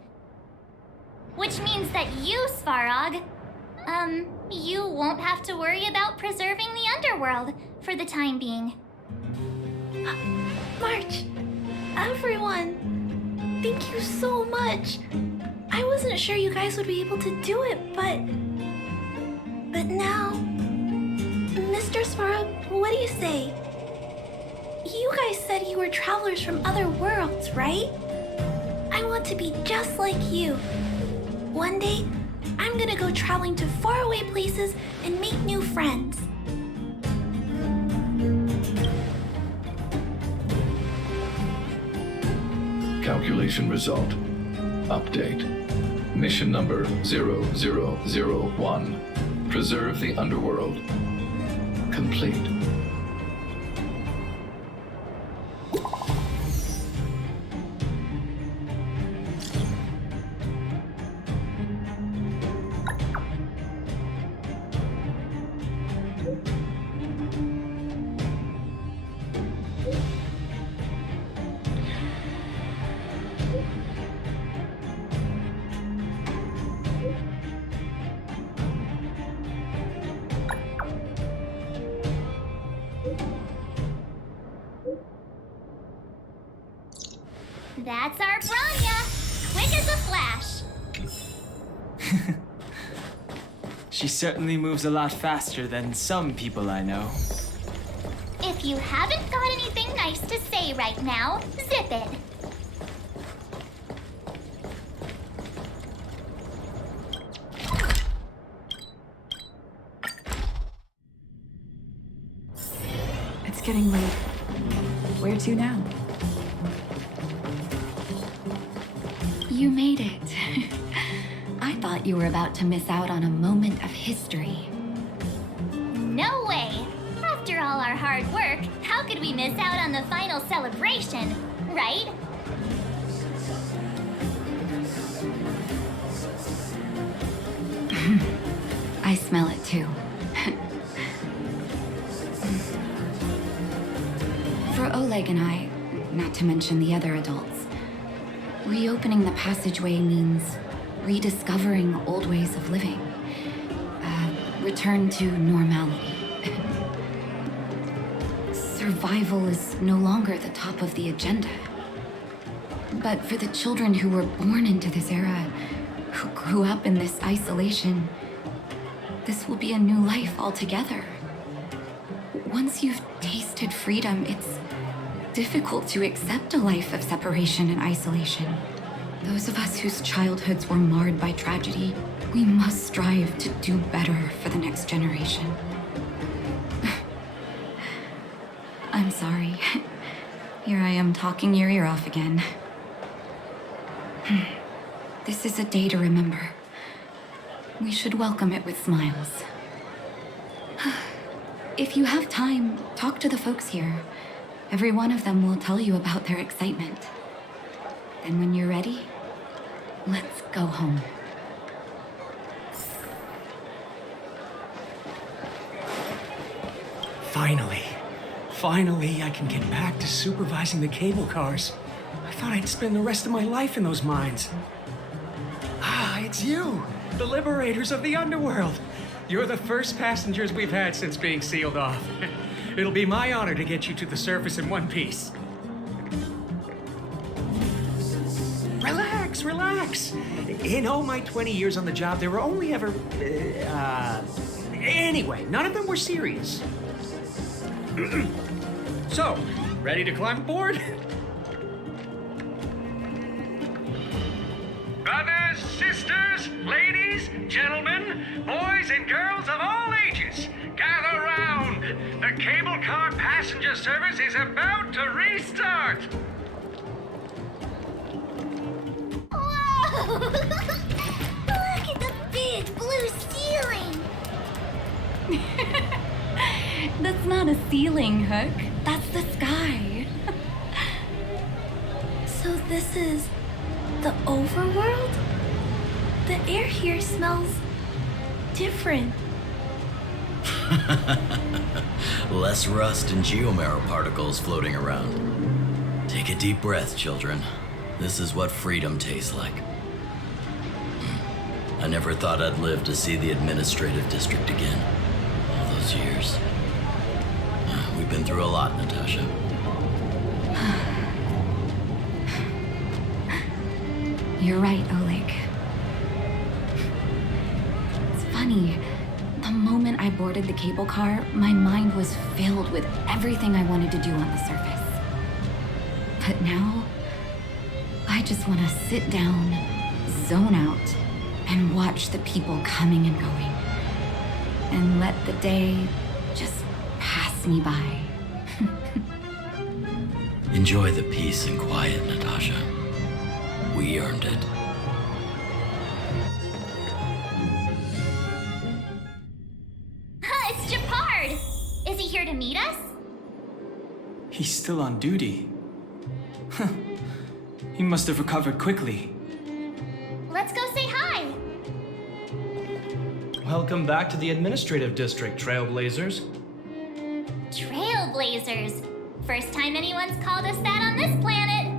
Which means that you, Svarog, you won't have to worry about preserving the underworld for the time being. March, everyone, thank you so much. I wasn't sure you guys would be able to do it, but now, Mr. Svarog, what do you say? You guys said you were travelers from other worlds, right? I want to be just like you. One day, I'm gonna go traveling to faraway places and make new friends. Calculation result. Update. Mission number 0001. Preserve the underworld. Complete. That's our Branya! Quick as a flash! She certainly moves a lot faster than some people I know. If you haven't got anything nice to say right now, zip it. It's getting late. Where to now? You made it. I thought you were about to miss out on a moment of history. No way! After all our hard work, how could we miss out on the final celebration, right? I smell it too. For Oleg and I, not to mention the other adults, reopening the passageway means rediscovering old ways of living. Return to normality. Survival is no longer the top of the agenda. But for the children who were born into this era, who grew up in this isolation, this will be a new life altogether. Once you've tasted freedom, it's difficult to accept a life of separation and isolation. Those of us whose childhoods were marred by tragedy, we must strive to do better for the next generation. I'm sorry. Here I am talking your ear off again. This is a day to remember. We should welcome it with smiles. If you have time, talk to the folks here. Every one of them will tell you about their excitement. Then when you're ready, let's go home. Finally, I can get back to supervising the cable cars. I thought I'd spend the rest of my life in those mines. Ah, it's you, the liberators of the underworld. You're the first passengers we've had since being sealed off. It'll be my honor to get you to the surface in one piece. Relax. In all my 20 years on the job, there were only ever... Anyway, none of them were serious. So, ready to climb aboard? Brothers, sisters, ladies, gentlemen, boys and girls of all ages, gather round. The cable car passenger service is about to restart. Whoa! Look at the big blue ceiling! That's not a ceiling, Hook. That's the sky. So this is the overworld? The air here smells different. Less rust and geomarrow particles floating around. Take a deep breath, children. This is what freedom tastes like. I never thought I'd live to see the administrative district again. All those years. We've been through a lot, Natasha. You're right, Oleg. It's funny. The moment I boarded the cable car, my mind was filled with everything I wanted to do on the surface. But now, I just want to sit down, zone out, and watch the people coming and going. And let the day just pass me by. Enjoy the peace and quiet, Natasha. We earned it. It's Japard! Is he here to meet us? He's still on duty. He must have recovered quickly. Let's go say hi! Welcome back to the administrative district, Trailblazers. Trailblazers. First time anyone's called us that on this planet.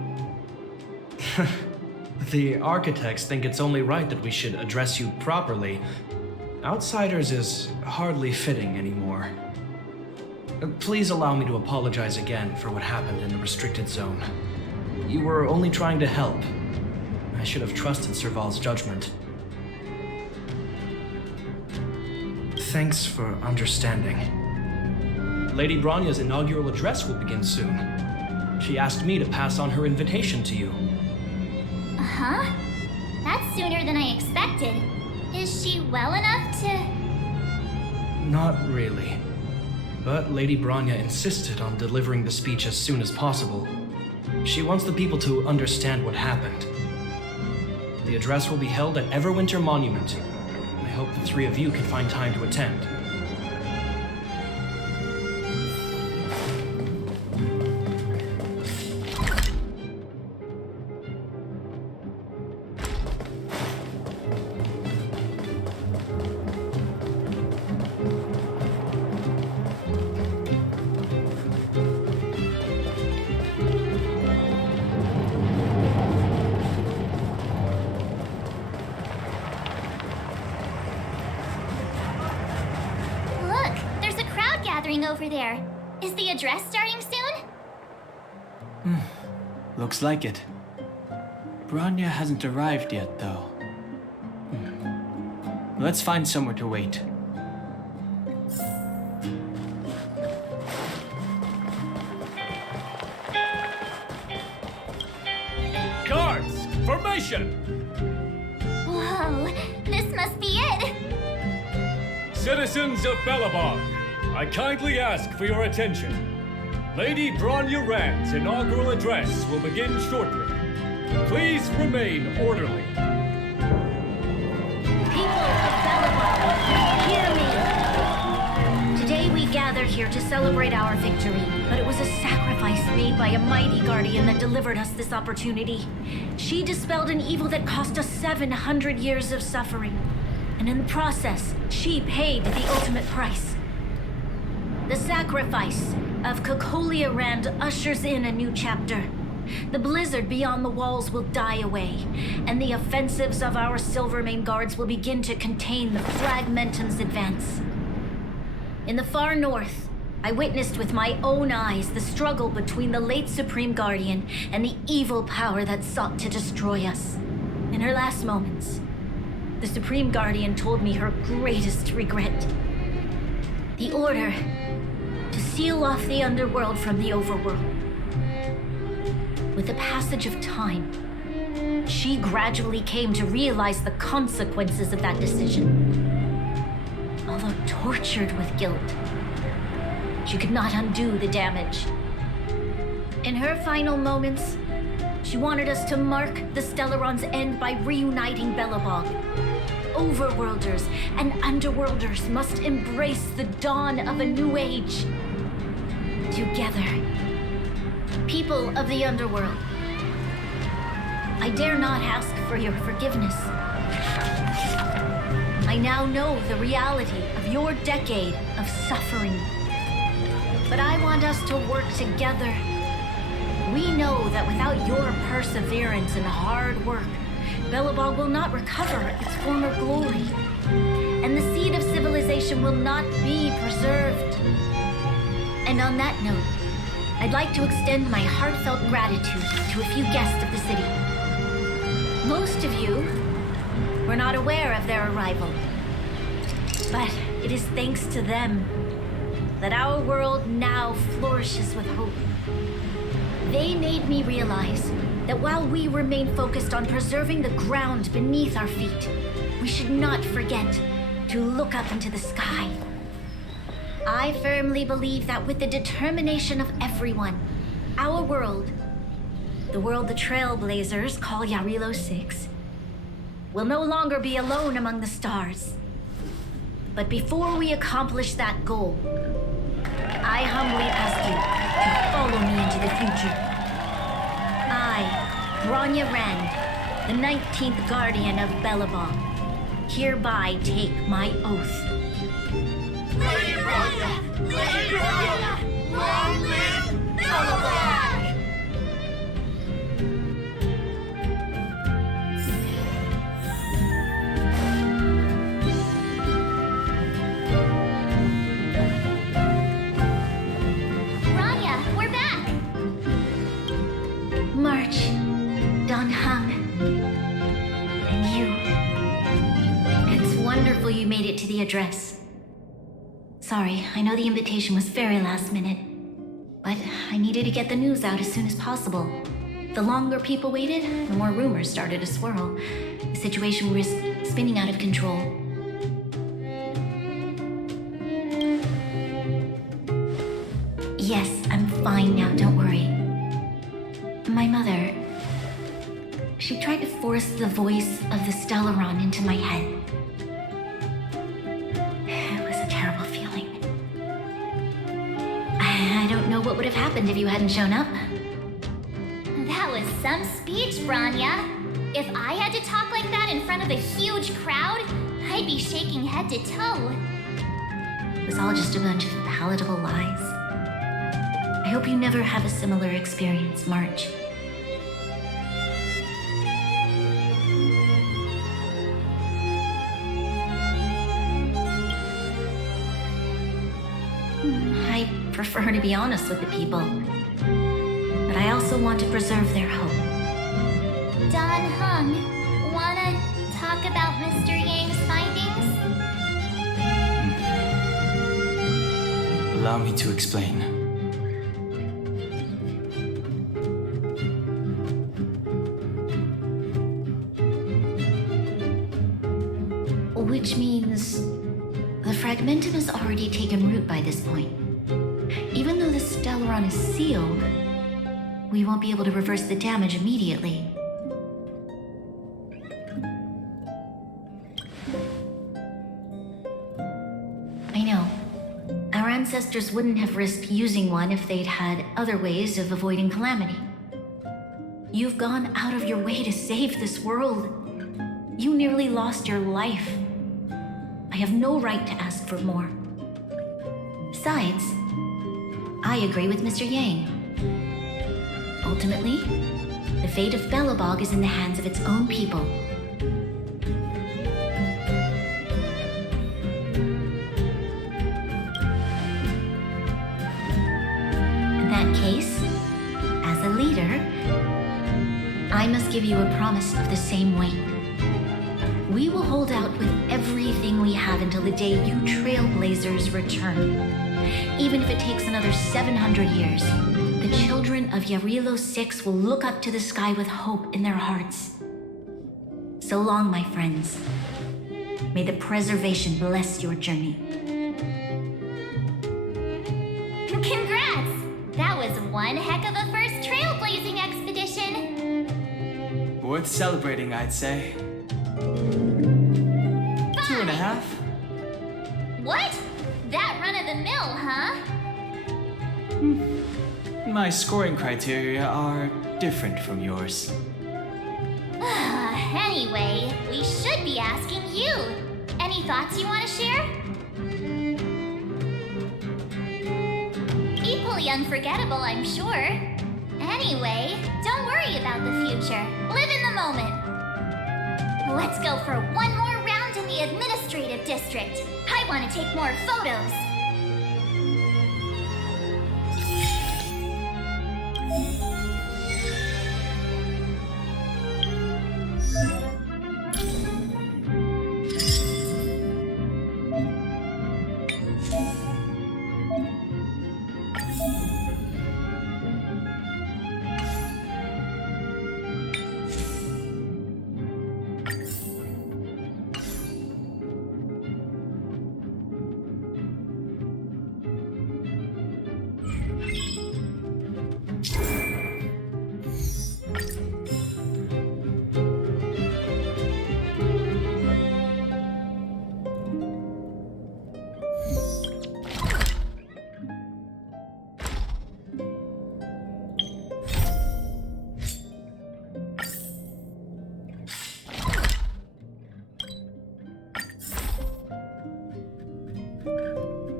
The architects think it's only right that we should address you properly. Outsiders is hardly fitting anymore. Please allow me to apologize again for what happened in the restricted zone. You were only trying to help. I should have trusted Serval's judgment. Thanks for understanding. Lady Bronya's inaugural address will begin soon. She asked me to pass on her invitation to you. Uh-huh. That's sooner than I expected. Is she well enough to... Not really. But Lady Bronya insisted on delivering the speech as soon as possible. She wants the people to understand what happened. The address will be held at Everwinter Monument. I hope the three of you can find time to attend. Over there. Is the address starting soon? Looks like it. Branya hasn't arrived yet, though. Let's find somewhere to wait. Guards! Formation! Whoa, this must be it! Citizens of Belebog, I kindly ask for your attention. Lady Branya Rand's inaugural address will begin shortly. Please remain orderly. People of Belebog, hear me! Today we gathered here to celebrate our victory, but it was a sacrifice made by a mighty guardian that delivered us this opportunity. She dispelled an evil that cost us 700 years of suffering, and in the process, she paid the ultimate price. The sacrifice of Cocolia Rand ushers in a new chapter. The blizzard beyond the walls will die away, and the offensives of our Silvermane guards will begin to contain the Fragmentum's advance. In the far north, I witnessed with my own eyes the struggle between the late Supreme Guardian and the evil power that sought to destroy us. In her last moments, the Supreme Guardian told me her greatest regret. The order to seal off the underworld from the overworld. With the passage of time, she gradually came to realize the consequences of that decision. Although tortured with guilt, she could not undo the damage. In her final moments, she wanted us to mark the Stellaron's end by reuniting Belebog. Overworlders and underworlders must embrace the dawn of a new age. Together. People of the underworld, I dare not ask for your forgiveness. I now know the reality of your decade of suffering. But I want us to work together. We know that without your perseverance and hard work, Belebog will not recover its former glory, and the seed of civilization will not be preserved. And on that note, I'd like to extend my heartfelt gratitude to a few guests of the city. Most of you were not aware of their arrival, but it is thanks to them that our world now flourishes with hope. They made me realize that while we remain focused on preserving the ground beneath our feet, we should not forget to look up into the sky. I firmly believe that with the determination of everyone, our world, the world the Trailblazers call Yarilo 6, will no longer be alone among the stars. But before we accomplish that goal, I humbly ask you to follow me into the future. I, Branya Rand, the 19th Guardian of Belebog, hereby take my oath. Lady Branya! Lady Branya! Long live Belebog! Branya, we're back! March, Don Hung, and you. It's wonderful you made it to the address. Sorry, I know the invitation was very last minute, but I needed to get the news out as soon as possible. The longer people waited, the more rumors started to swirl. The situation risked spinning out of control. Yes, I'm fine now, don't worry. My mother, she tried to force the voice of the Stellaron into my head. I don't know what would have happened if you hadn't shown up. That was some speech, Branya. If I had to talk like that in front of a huge crowd, I'd be shaking head to toe. It was all just a bunch of palatable lies. I hope you never have a similar experience, March. I prefer to be honest with the people, but I also want to preserve their hope. Don Hung, wanna talk about Mr. Yang's findings? Allow me to explain. Which means the fragmentum has already taken root by this point. Even though the Stellaron is sealed, we won't be able to reverse the damage immediately. I know. Our ancestors wouldn't have risked using one if they'd had other ways of avoiding calamity. You've gone out of your way to save this world. You nearly lost your life. I have no right to ask for more. Besides, I agree with Mr. Yang. Ultimately, the fate of Belebog is in the hands of its own people. In that case, as a leader, I must give you a promise of the same weight. We will hold out with everything we have until the day you Trailblazers return. Even if it takes another 700 years, the children of Yarilo 6 will look up to the sky with hope in their hearts. So long, my friends. May the preservation bless your journey. Congrats! That was one heck of a first trailblazing expedition! Worth celebrating, I'd say. 2.5. What? That run-of-the-mill, huh? My scoring criteria are different from yours. Anyway, we should be asking you. Any thoughts you want to share? Equally unforgettable, I'm sure. Anyway, don't worry about the future. Live in the moment. Let's go for one more round in the administrative district. I want to take more photos.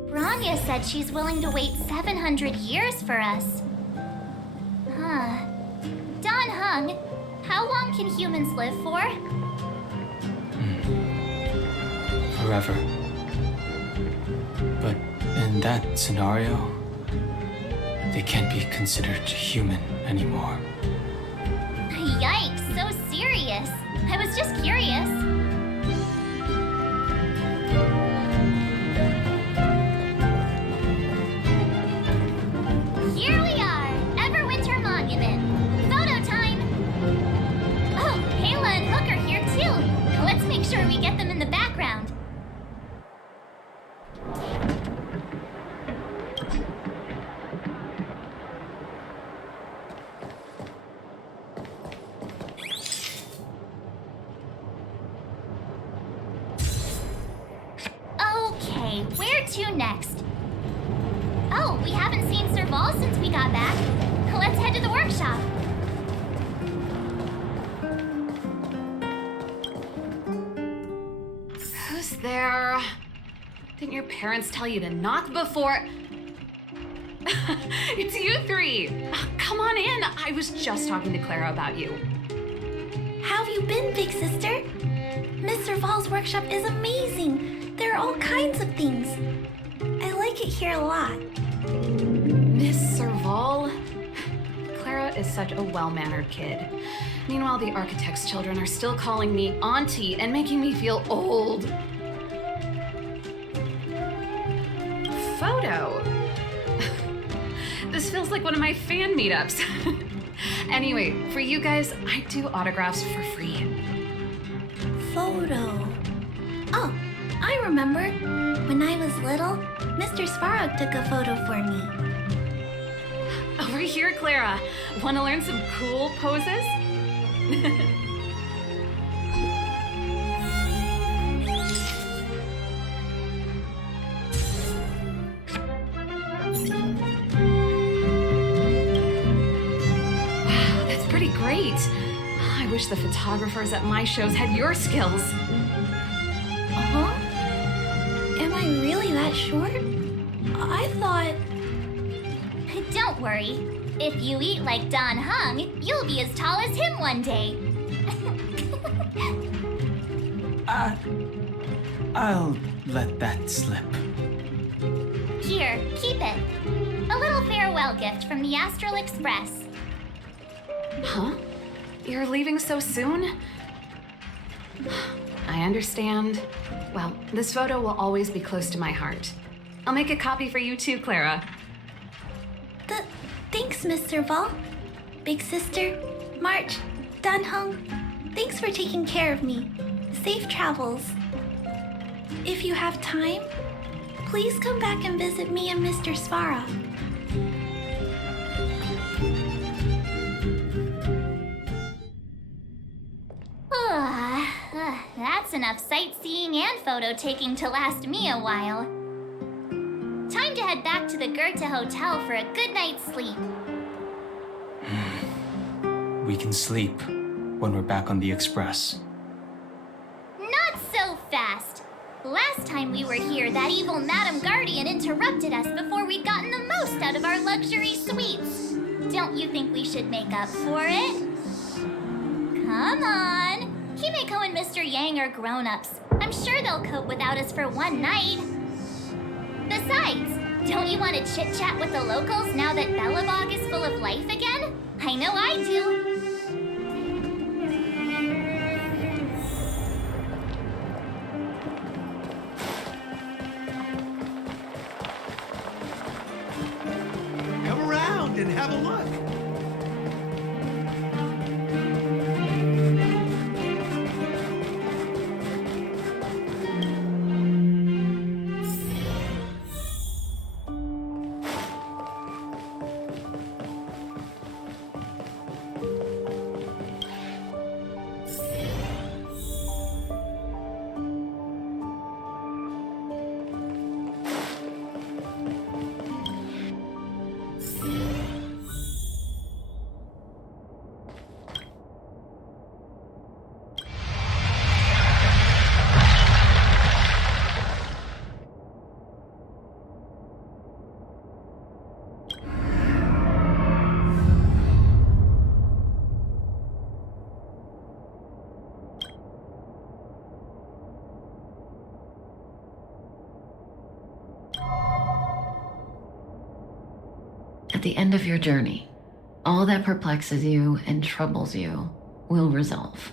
Rania said she's willing to wait 700 years for us. Huh. Don Hung, how long can humans live for? Forever. But in that scenario, they can't be considered human anymore. Yikes, so serious. I was just curious. Here we are, Everwinter Monument. Photo time! Oh, Kayla and Hook are here too. Let's make sure we get them in the background. Okay, where to next? Oh, we haven't seen Serval since we got back. Let's head to the workshop. Who's there? Didn't your parents tell you to knock before? It's you three. Come on in. I was just talking to Clara about you. How have you been, big sister? Miss Serval's workshop is amazing. There are all kinds of things. I like it here a lot. Miss Serval? Clara is such a well-mannered kid. Meanwhile, the architect's children are still calling me auntie and making me feel old. Photo. This feels like one of my fan meetups. Anyway, for you guys, I do autographs for free. Photo. Oh, I remember. When I was little, Mr. Svarog took a photo for me. Over here, Clara. Want to learn some cool poses? Wow, that's pretty great. I wish the photographers at my shows had your skills. Huh? Am I really that short? I thought... Don't worry. If you eat like Don Hung, you'll be as tall as him one day. I'll let that slip. Here, keep it. A little farewell gift from the Astral Express. Huh? You're leaving so soon? I understand. Well, this photo will always be close to my heart. I'll make a copy for you too, Clara. Thanks, Mr. Vol. Big Sister, March, Danhung, thanks for taking care of me. Safe travels. If you have time, please come back and visit me and Mr. Svarog. That's enough sightseeing and photo taking to last me a while. Time to head back to the Goethe Hotel for a good night's sleep. We can sleep when we're back on the Express. Not so fast. Last time we were here, that evil Madam Guardian interrupted us before we'd gotten the most out of our luxury suites. Don't you think we should make up for it? Come on. Himeko and Mr. Yang are grown-ups. I'm sure they'll cope without us for one night. Besides, don't you want to chit-chat with the locals now that Belebog is full of life again? I know I do. Come around and have a look. At the end of your journey, all that perplexes you and troubles you will resolve.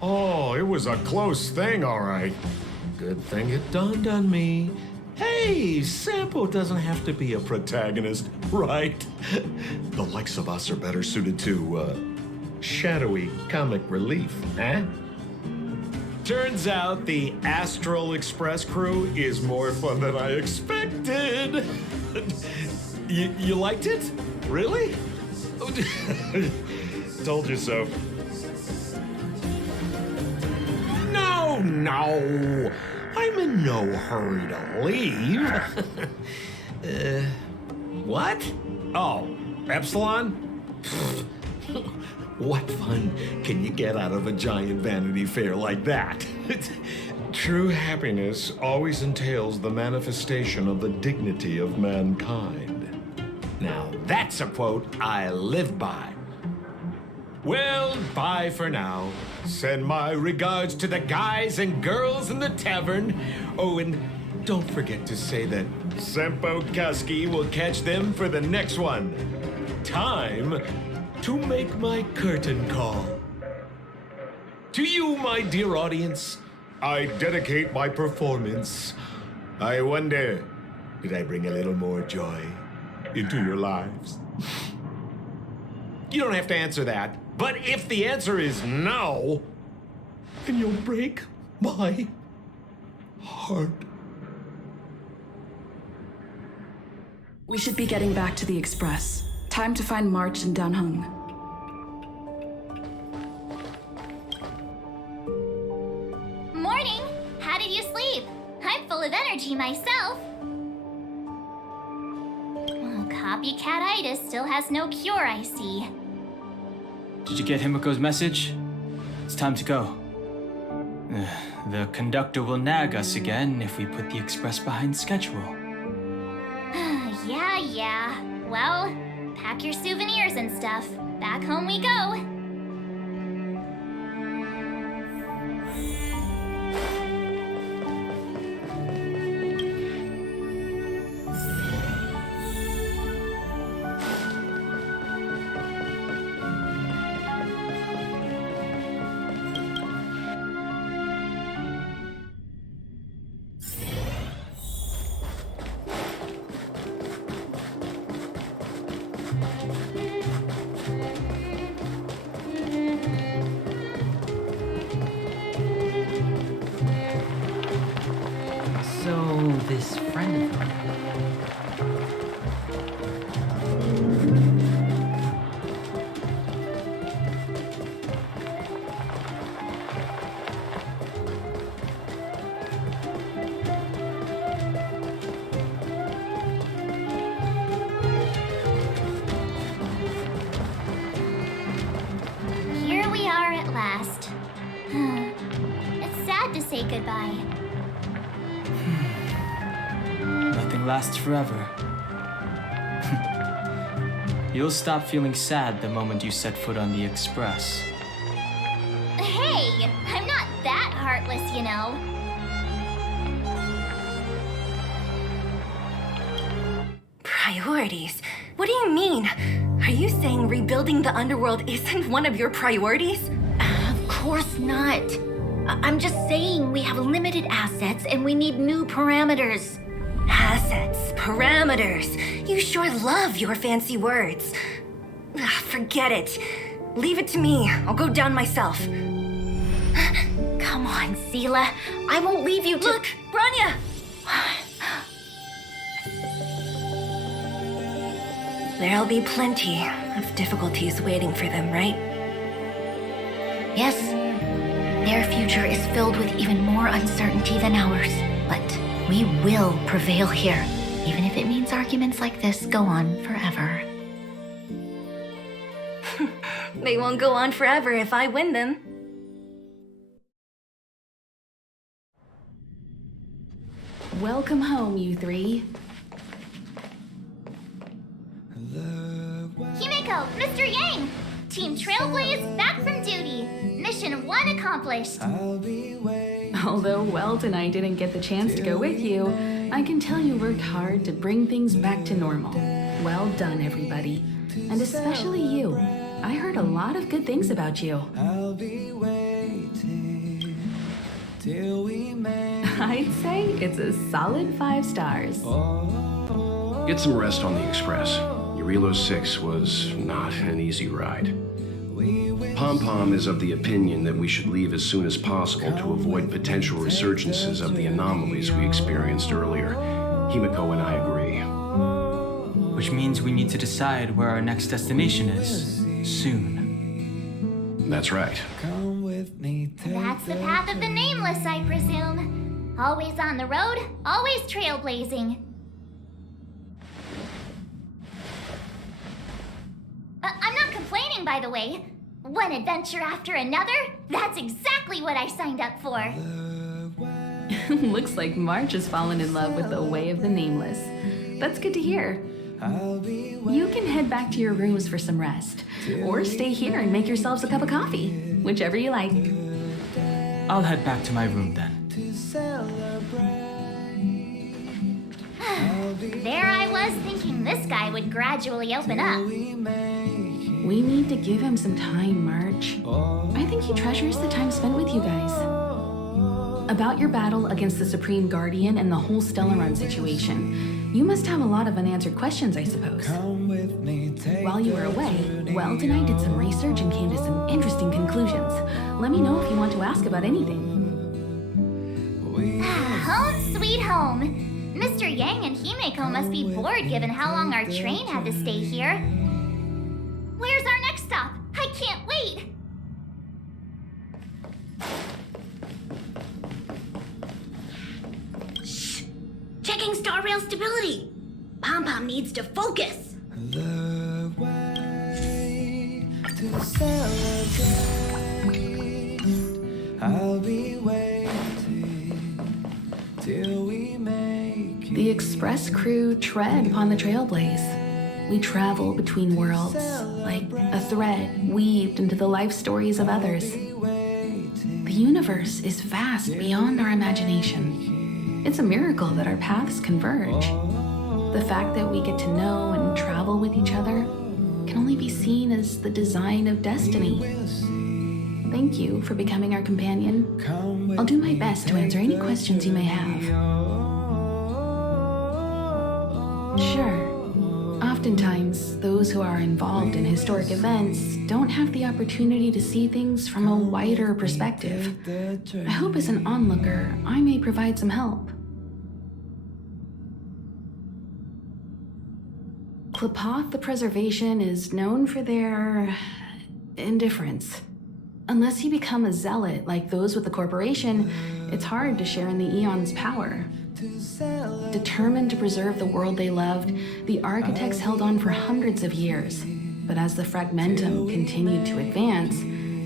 Oh, it was a close thing, all right. Good thing it dawned on me. Hey, Sampo doesn't have to be a protagonist, right? The likes of us are better suited to, shadowy comic relief, eh? Turns out the Astral Express crew is more fun than I expected. You liked it? Really? Told you so. No. I'm in no hurry to leave. What? Oh, Epsilon? What fun can you get out of a giant Vanity Fair like that? True happiness always entails the manifestation of the dignity of mankind. Now, that's a quote I live by. Well, bye for now. Send my regards to the guys and girls in the tavern. Oh, and don't forget to say that Sempo Kuski will catch them for the next one. Time to make my curtain call. To you, my dear audience, I dedicate my performance. I wonder, did I bring a little more joy into your lives? You don't have to answer that, but if the answer is no, then you'll break my heart. We should be getting back to the Express. Time to find March and Danhung. Morning! How did you sleep? I'm full of energy myself. Well, copycat-itis still has no cure, I see. Did you get Himiko's message? It's time to go. The conductor will nag us again if we put the express behind schedule. Yeah. Well, pack your souvenirs and stuff. Back home we go. So, this friend of mine. Here we are at last. It's sad to say goodbye. Nothing lasts forever. You'll stop feeling sad the moment you set foot on the express. Hey, I'm not that heartless, you know. Priorities? What do you mean? Are you saying rebuilding the underworld isn't one of your priorities? Of course not. I'm just saying we have limited assets and we need new parameters. Assets, parameters. You sure love your fancy words. Forget it. Leave it to me. I'll go down myself. Come on, Seela. I won't leave you to— Look, Branya! There'll be plenty of difficulties waiting for them, right? Yes, their future is filled with even more uncertainty than ours. But we will prevail here, even if it means arguments like this go on forever. They won't go on forever if I win them. Welcome home, you three. Himiko, Mr. Yang! Team Trailblaze back from duty. Mission 1 accomplished. Although Welt and I didn't get the chance to go with you, I can tell you worked hard to bring things back to normal. Well done, everybody. And especially you. I heard a lot of good things about you. I'll be waiting till we make. I'd say it's a solid 5 stars. Get some rest on the Express. Urilo 6 was not an easy ride. Pom-Pom is of the opinion that we should leave as soon as possible to avoid potential resurgences of the anomalies we experienced earlier. Himiko and I agree. Which means we need to decide where our next destination is, soon. That's right. That's the path of the Nameless, I presume. Always on the road, always trailblazing. I'm not complaining, by the way. One adventure after another, that's exactly what I signed up for. Looks like March has fallen in love with the way of the Nameless. That's good to hear. You can head back to your rooms for some rest, or stay here and make yourselves a cup of coffee, whichever you like. I'll head back to my room then. There I was thinking this guy would gradually open up. We need to give him some time, March. I think he treasures the time spent with you guys. About your battle against the Supreme Guardian and the whole Stellaron situation, you must have a lot of unanswered questions, I suppose. While you were away, Welt and I did some research and came to some interesting conclusions. Let me know if you want to ask about anything. Home sweet home. Mr. Yang and Himeko must be bored given how long our train had to stay here. Where's our next stop? I can't wait! Checking star rail stability. Pom-Pom needs to focus. The way to celebrate. I'll be waiting till we make it. The express crew tread upon the trailblaze. We travel between worlds, like a thread weaved into the life stories of others. The universe is vast beyond our imagination. It's a miracle that our paths converge. The fact that we get to know and travel with each other can only be seen as the design of destiny. Thank you for becoming our companion. I'll do my best to answer any questions you may have. Sure. Oftentimes, those who are involved in historic events don't have the opportunity to see things from a wider perspective. I hope as an onlooker, I may provide some help. Klapoth the Preservation is known for their indifference. Unless you become a zealot like those with the corporation, it's hard to share in the Eon's power. Determined to preserve the world they loved, the architects held on for hundreds of years. But as the fragmentum continued to advance,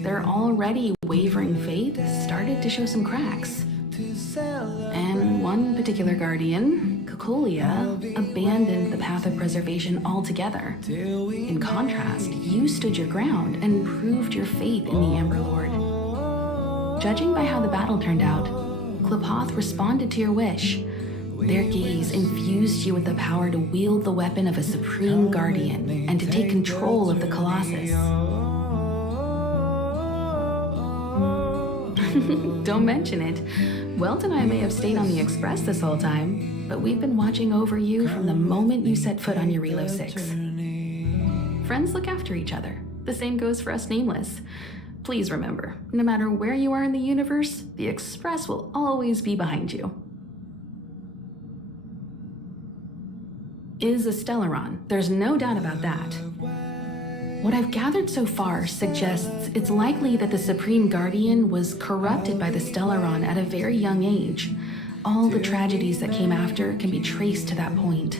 their already wavering faith started to show some cracks. And one particular guardian, Cocolia, abandoned the path of preservation altogether. In contrast, you stood your ground and proved your faith in the Amber Lord. Judging by how the battle turned out, Klapoth responded to your wish. Their gaze infused you with the power to wield the weapon of a supreme guardian and to take control of the Colossus. Don't mention it. Welt and I may have stayed on the Express this whole time, but we've been watching over you from the moment you set foot on Eurilo 6. Friends look after each other. The same goes for us Nameless. Please remember, no matter where you are in the universe, the Express will always be behind you. Is a Stellaron. There's no doubt about that. What I've gathered so far suggests it's likely that the Supreme Guardian was corrupted by the Stellaron at a very young age. All the tragedies that came after can be traced to that point.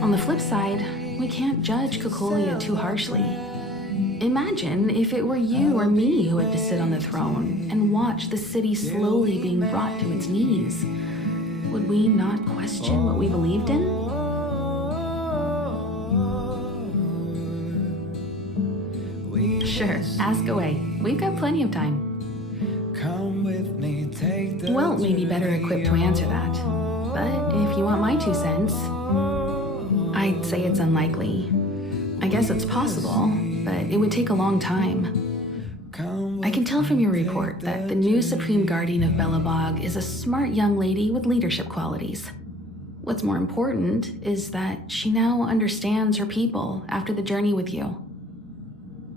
On the flip side, we can't judge Cocolia too harshly. Imagine if it were you or me who had to sit on the throne and watch the city slowly being brought to its knees. Would we not question what we believed in? Sure, ask away. We've got plenty of time. Welt may be better equipped to answer that. But if you want my 2 cents, I'd say it's unlikely. I guess it's possible, but it would take a long time. I can tell from your report that the new Supreme Guardian of Belebog is a smart young lady with leadership qualities. What's more important is that she now understands her people after the journey with you.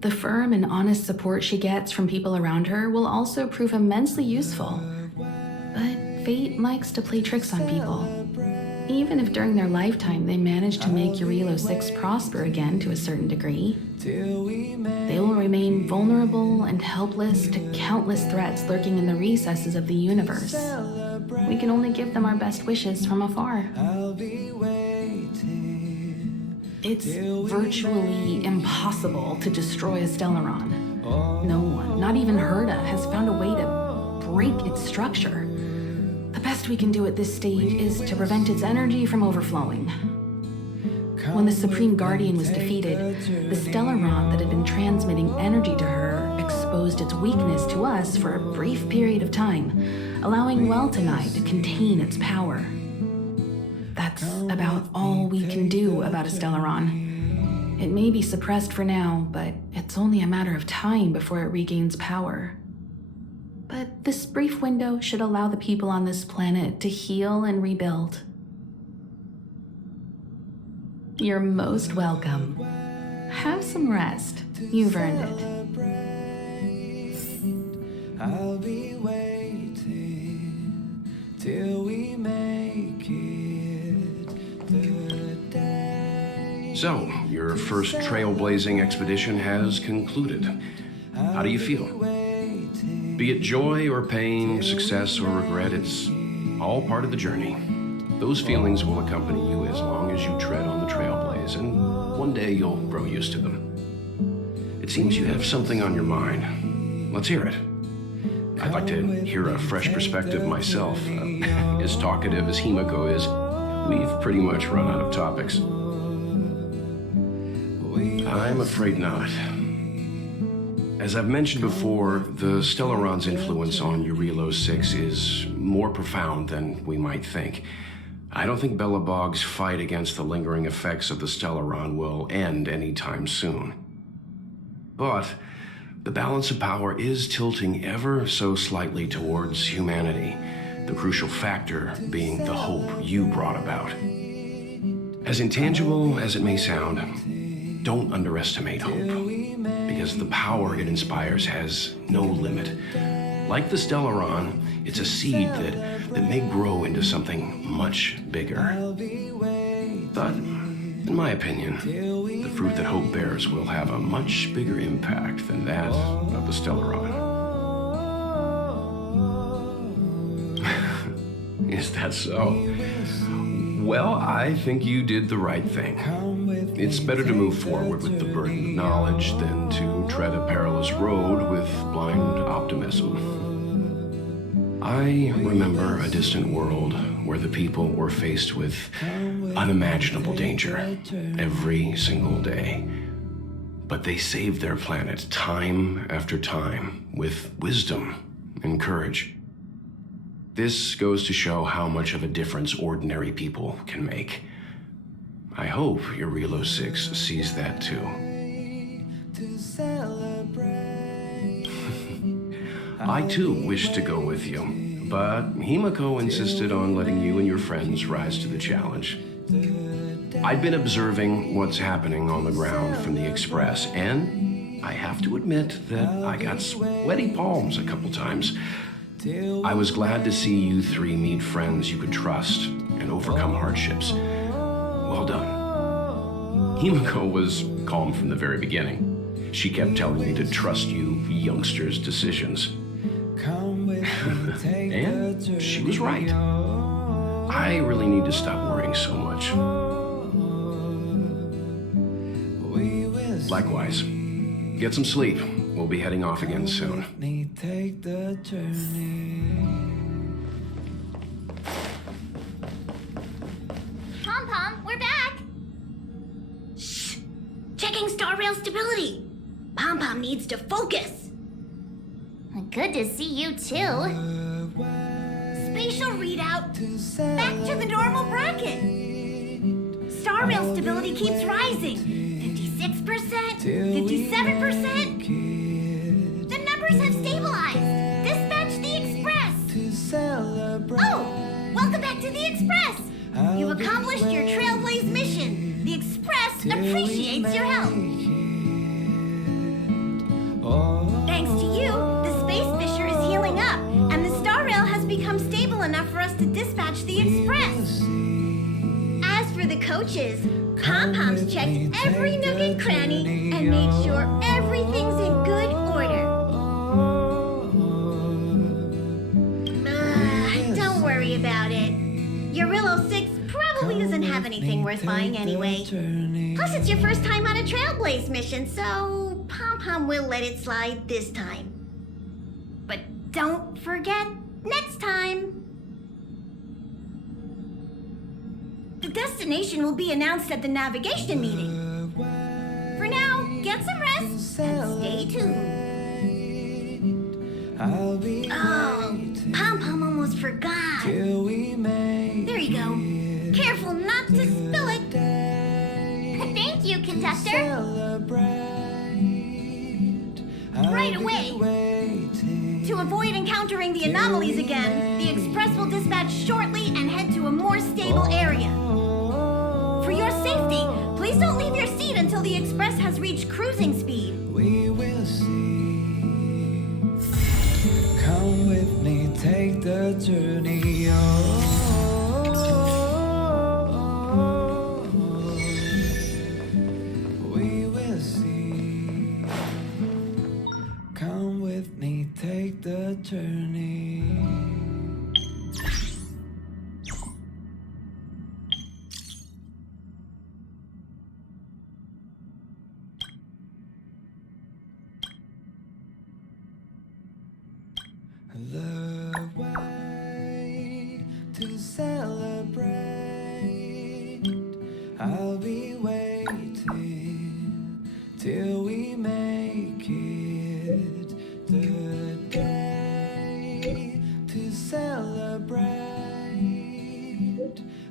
The firm and honest support she gets from people around her will also prove immensely useful. But fate likes to play tricks on people. Even if during their lifetime they manage to make Eurilo 6 prosper again to a certain degree, they will remain vulnerable and helpless to countless threats lurking in the recesses of the universe. We can only give them our best wishes from afar. It's virtually impossible to destroy a Stellaron. No one, not even Herda, has found a way to break its structure. The best we can do at this stage is to prevent its energy from overflowing. When the Supreme Guardian was defeated, the Stellaron that had been transmitting energy to her exposed its weakness to us for a brief period of time, allowing Welt and I to contain its power. That That's about all we can do about Stellaron. It may be suppressed for now, but it's only a matter of time before it regains power. But this brief window should allow the people on this planet to heal and rebuild. You're most welcome. Have some rest. You've earned it. I'll be waiting till we make it the day. So, your first trailblazing expedition has concluded. How do you feel? Be it joy or pain, success or regret, it's all part of the journey. Those feelings will accompany you as long as you tread on the trailblaze, and one day you'll grow used to them. It seems you have something on your mind. Let's hear it. I'd like to hear a fresh perspective myself. As talkative as Himiko is, we've pretty much run out of topics. I'm afraid not. As I've mentioned before, the Stellaron's influence on Eurilo 6 is more profound than we might think. I don't think Belebog's fight against the lingering effects of the Stellaron will end anytime soon. But the balance of power is tilting ever so slightly towards humanity, the crucial factor being the hope you brought about. As intangible as it may sound, don't underestimate hope, because the power it inspires has no limit. Like the Stellaron, it's a seed that may grow into something much bigger. But, in my opinion, the fruit that hope bears will have a much bigger impact than that of the Stellaron. Is that so? Well, I think you did the right thing. It's better to move forward with the burden of knowledge than to tread a perilous road with blind optimism. I remember a distant world where the people were faced with unimaginable danger every single day. But they saved their planet time after time with wisdom and courage. This goes to show how much of a difference ordinary people can make. I hope Eurilo 6 sees that too. I too wish to go with you, but Himiko insisted on letting you and your friends rise to the challenge. I'd been observing what's happening on the ground from the Express, and I have to admit that I got sweaty palms a couple times. I was glad to see you three meet friends you could trust and overcome hardships. Well done. Himiko was calm from the very beginning. She kept telling me to trust you youngsters' decisions. And she was right. I really need to stop worrying so much. Likewise. Get some sleep. We'll be heading off again soon. Take the journey. Pom-Pom, we're back! Shh! Checking star rail stability. Pom-Pom needs to focus. Good to see you too. Spatial readout. Back to the normal bracket. Star rail stability keeps rising. 56%, 57%. The numbers have stabilized. Dispatch the Express. Oh, welcome back to the Express. You've accomplished your Trailblaze mission. The Express appreciates your help. Thanks to you, the space fissure is healing up, and the star rail has become stable enough for us to dispatch the Express. As for the coaches, Pom-Pom's checked every nook and cranny and made sure everything's in good order. Don't worry about it. Eurilo 6 probably doesn't have anything worth buying anyway. Plus, it's your first time on a Trailblaze mission, so Pom-Pom will let it slide this time. But don't forget, next time. The destination will be announced at the navigation meeting. For now, get some rest and stay tuned. Oh, Pom-Pom almost forgot. There you go. Careful not Conductor? Right away! To avoid encountering the anomalies again, the Express will dispatch shortly and head to a more stable area. For your safety, please don't leave your seat until the Express has reached cruising speed. We will see. Come with me, take the journey. We will see. Come with me, take the journey. The way to celebrate. I'll be waiting till we make it. The day to celebrate.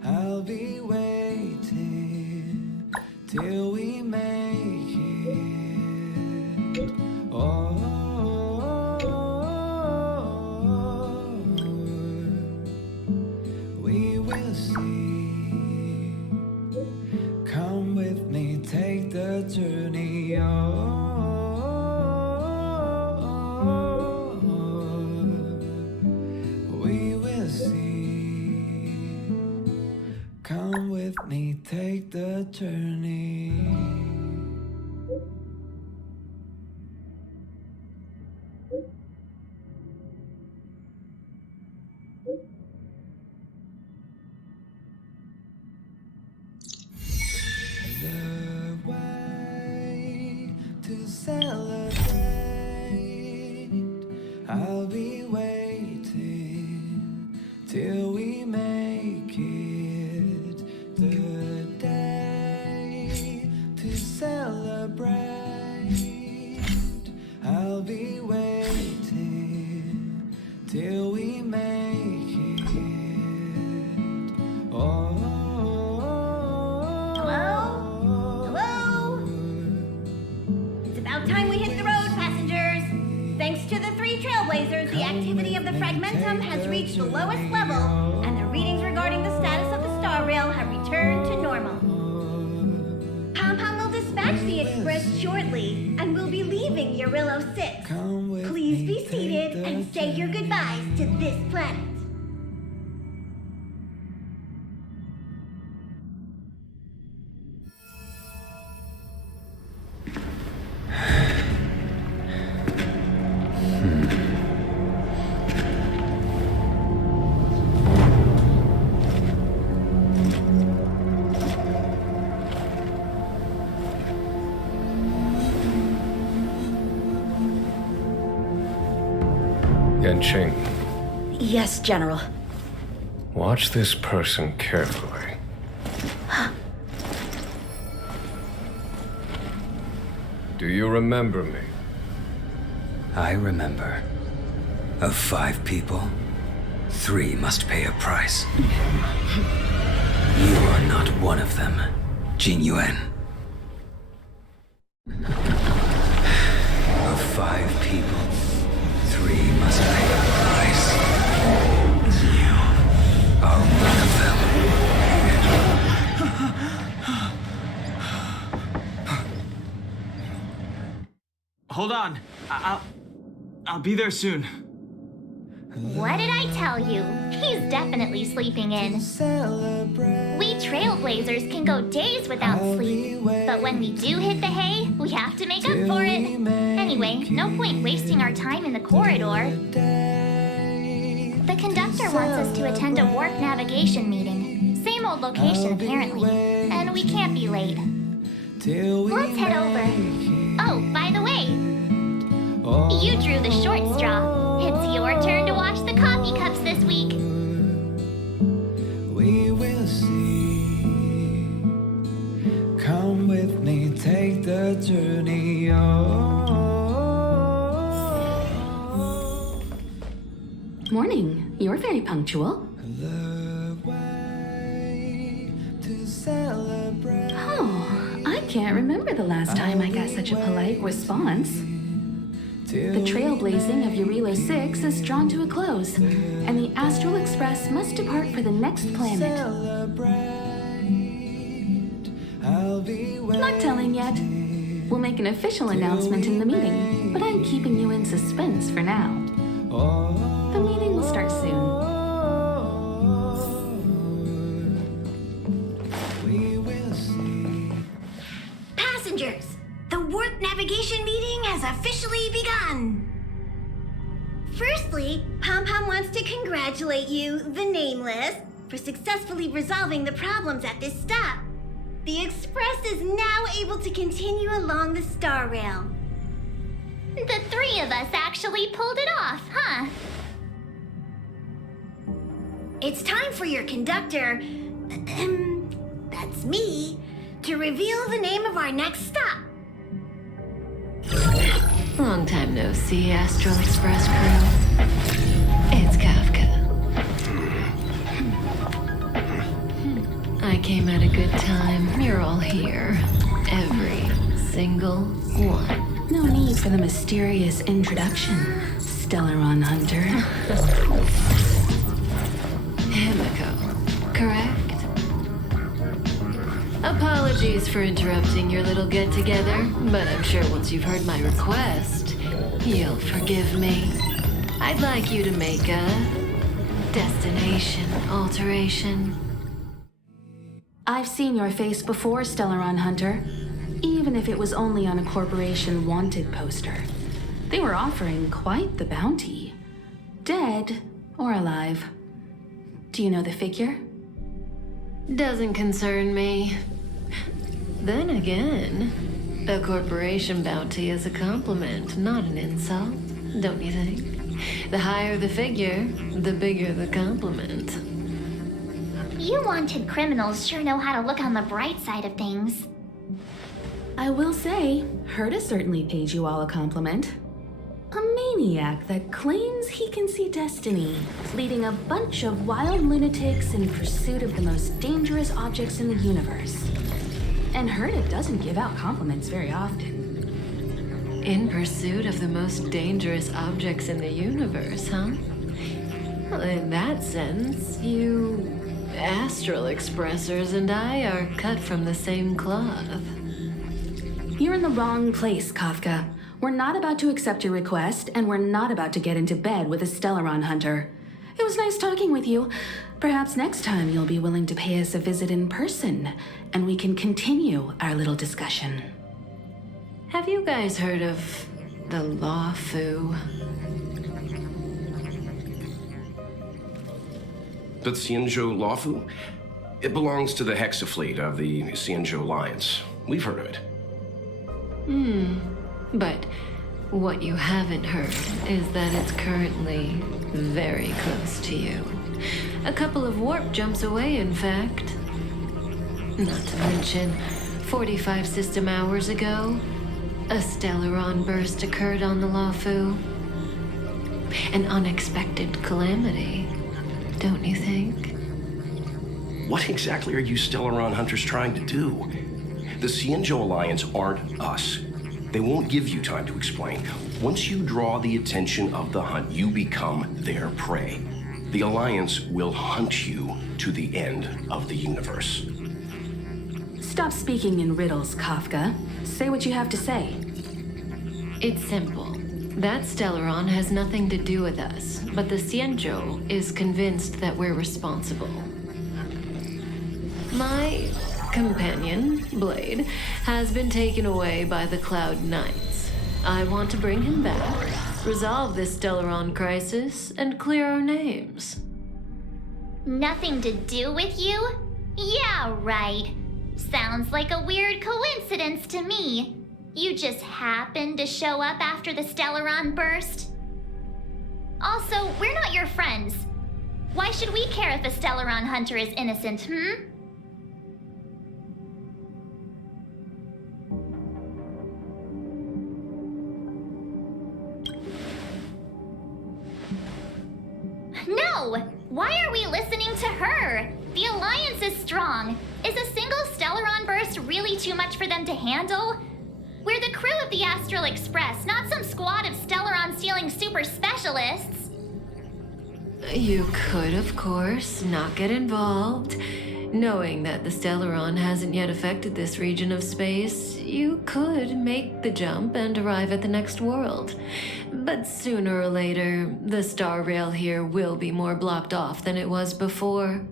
I'll be waiting till we make it. Oh. We will see. Come with me, take the journey. We will see. Come with me, take the journey. The way to celebrate. I'll be waiting till we make it. The day to celebrate. I'll be waiting till we make it. Oh. Time we hit the road, passengers. Thanks to the 3 trailblazers, the activity of the fragmentum has reached the lowest level, and the readings regarding the status of the star rail have returned to normal. Pom-Pom will dispatch the Express shortly, and we'll be leaving Urillo 6. Please be seated and say your goodbyes to this planet. Yanqing, Yes, General. watch this person carefully. Do you remember me? I remember. Of 5 people, 3 must pay a price. You are not one of them, Jin Yuan. Of 5 people, 3 must pay a price. You are one of them. Hold on. I'll be there soon. What did I tell you? He's definitely sleeping in. We trailblazers can go days without sleep, but when we do hit the hay, we have to make up for it. Anyway, no point wasting our time in the corridor. The conductor wants us to attend a warp navigation meeting. Same old location, apparently. And we can't be late. Let's head over. Oh, by the way, you drew the short straw. It's your turn to wash the coffee cups this week. We will see. Come with me, take the journey. Morning. You're very punctual. The way to celebrate. Oh, I'm can't remember the last time I got such a polite response. The trailblazing of Eurilo 6 is drawn to a close, and the Astral Express must depart for the next planet. Not telling yet. We'll make an official announcement in the meeting, but I'm keeping you in suspense for now. The meeting will start soon. Passengers, the warp navigation meeting has officially begun. Firstly, Pom-Pom wants to congratulate you, the Nameless, for successfully resolving the problems at this stop. The Express is now able to continue along the Star Rail. The three of us actually pulled it off, huh? It's time for your conductor, that's me, to reveal the name of our next stop. Long time no see, Astral Express crew. It's Kafka. I came at a good time. You're all here. Every single one. No need for the mysterious introduction, Stellaron Hunter. Himiko, correct? Apologies for interrupting your little get-together, but I'm sure once you've heard my request, you'll forgive me. I'd like you to make a destination alteration. I've seen your face before, Stellaron Hunter. Even if it was only on a corporation wanted poster. They were offering quite the bounty. Dead or alive. Do you know the figure? Doesn't concern me. Then again, a corporation bounty is a compliment, not an insult, don't you think? The higher the figure, the bigger the compliment. You wanted criminals sure know how to look on the bright side of things. I will say, Herta certainly paid you all a compliment. A maniac that claims he can see destiny, leading a bunch of wild lunatics in pursuit of the most dangerous objects in the universe. And Herta doesn't give out compliments very often. In pursuit of the most dangerous objects in the universe, huh? Well, in that sense, you Astral Expressers and I are cut from the same cloth. You're in the wrong place, Kafka. We're not about to accept your request, and we're not about to get into bed with a Stellaron Hunter. It was nice talking with you. Perhaps next time you'll be willing to pay us a visit in person, and we can continue our little discussion. Have you guys heard of the Law Fu? The Xianzhou Lawfu? It belongs to the Hexafleet of the Xianzhou Alliance. We've heard of it. But what you haven't heard is that it's currently very close to you. A couple of warp jumps away, in fact. Not to mention, 45 system hours ago, a Stellaron burst occurred on the Lawfu. An unexpected calamity, don't you think? What exactly are you Stellaron Hunters trying to do? The Xianzhou Alliance aren't us. They won't give you time to explain. Once you draw the attention of the hunt, you become their prey. The Alliance will hunt you to the end of the universe. Stop speaking in riddles, Kafka. Say what you have to say. It's simple. That Stellaron has nothing to do with us, but the Xianzhou is convinced that we're responsible. My companion, Blade, has been taken away by the Cloud Knights. I want to bring him back, resolve this Stellaron crisis, and clear our names. Nothing to do with you? Yeah, right. Sounds like a weird coincidence to me. You just happened to show up after the Stellaron burst? Also, we're not your friends. Why should we care if a Stellaron Hunter is innocent, No! No! Why are we listening to her? The Alliance is strong. Is a single Stellaron burst really too much for them to handle? We're the crew of the Astral Express, not some squad of Stellaron-stealing super specialists. You could, of course, not get involved. Knowing that the Stellaron hasn't yet affected this region of space, you could make the jump and arrive at the next world. But sooner or later, the star rail here will be more blocked off than it was before.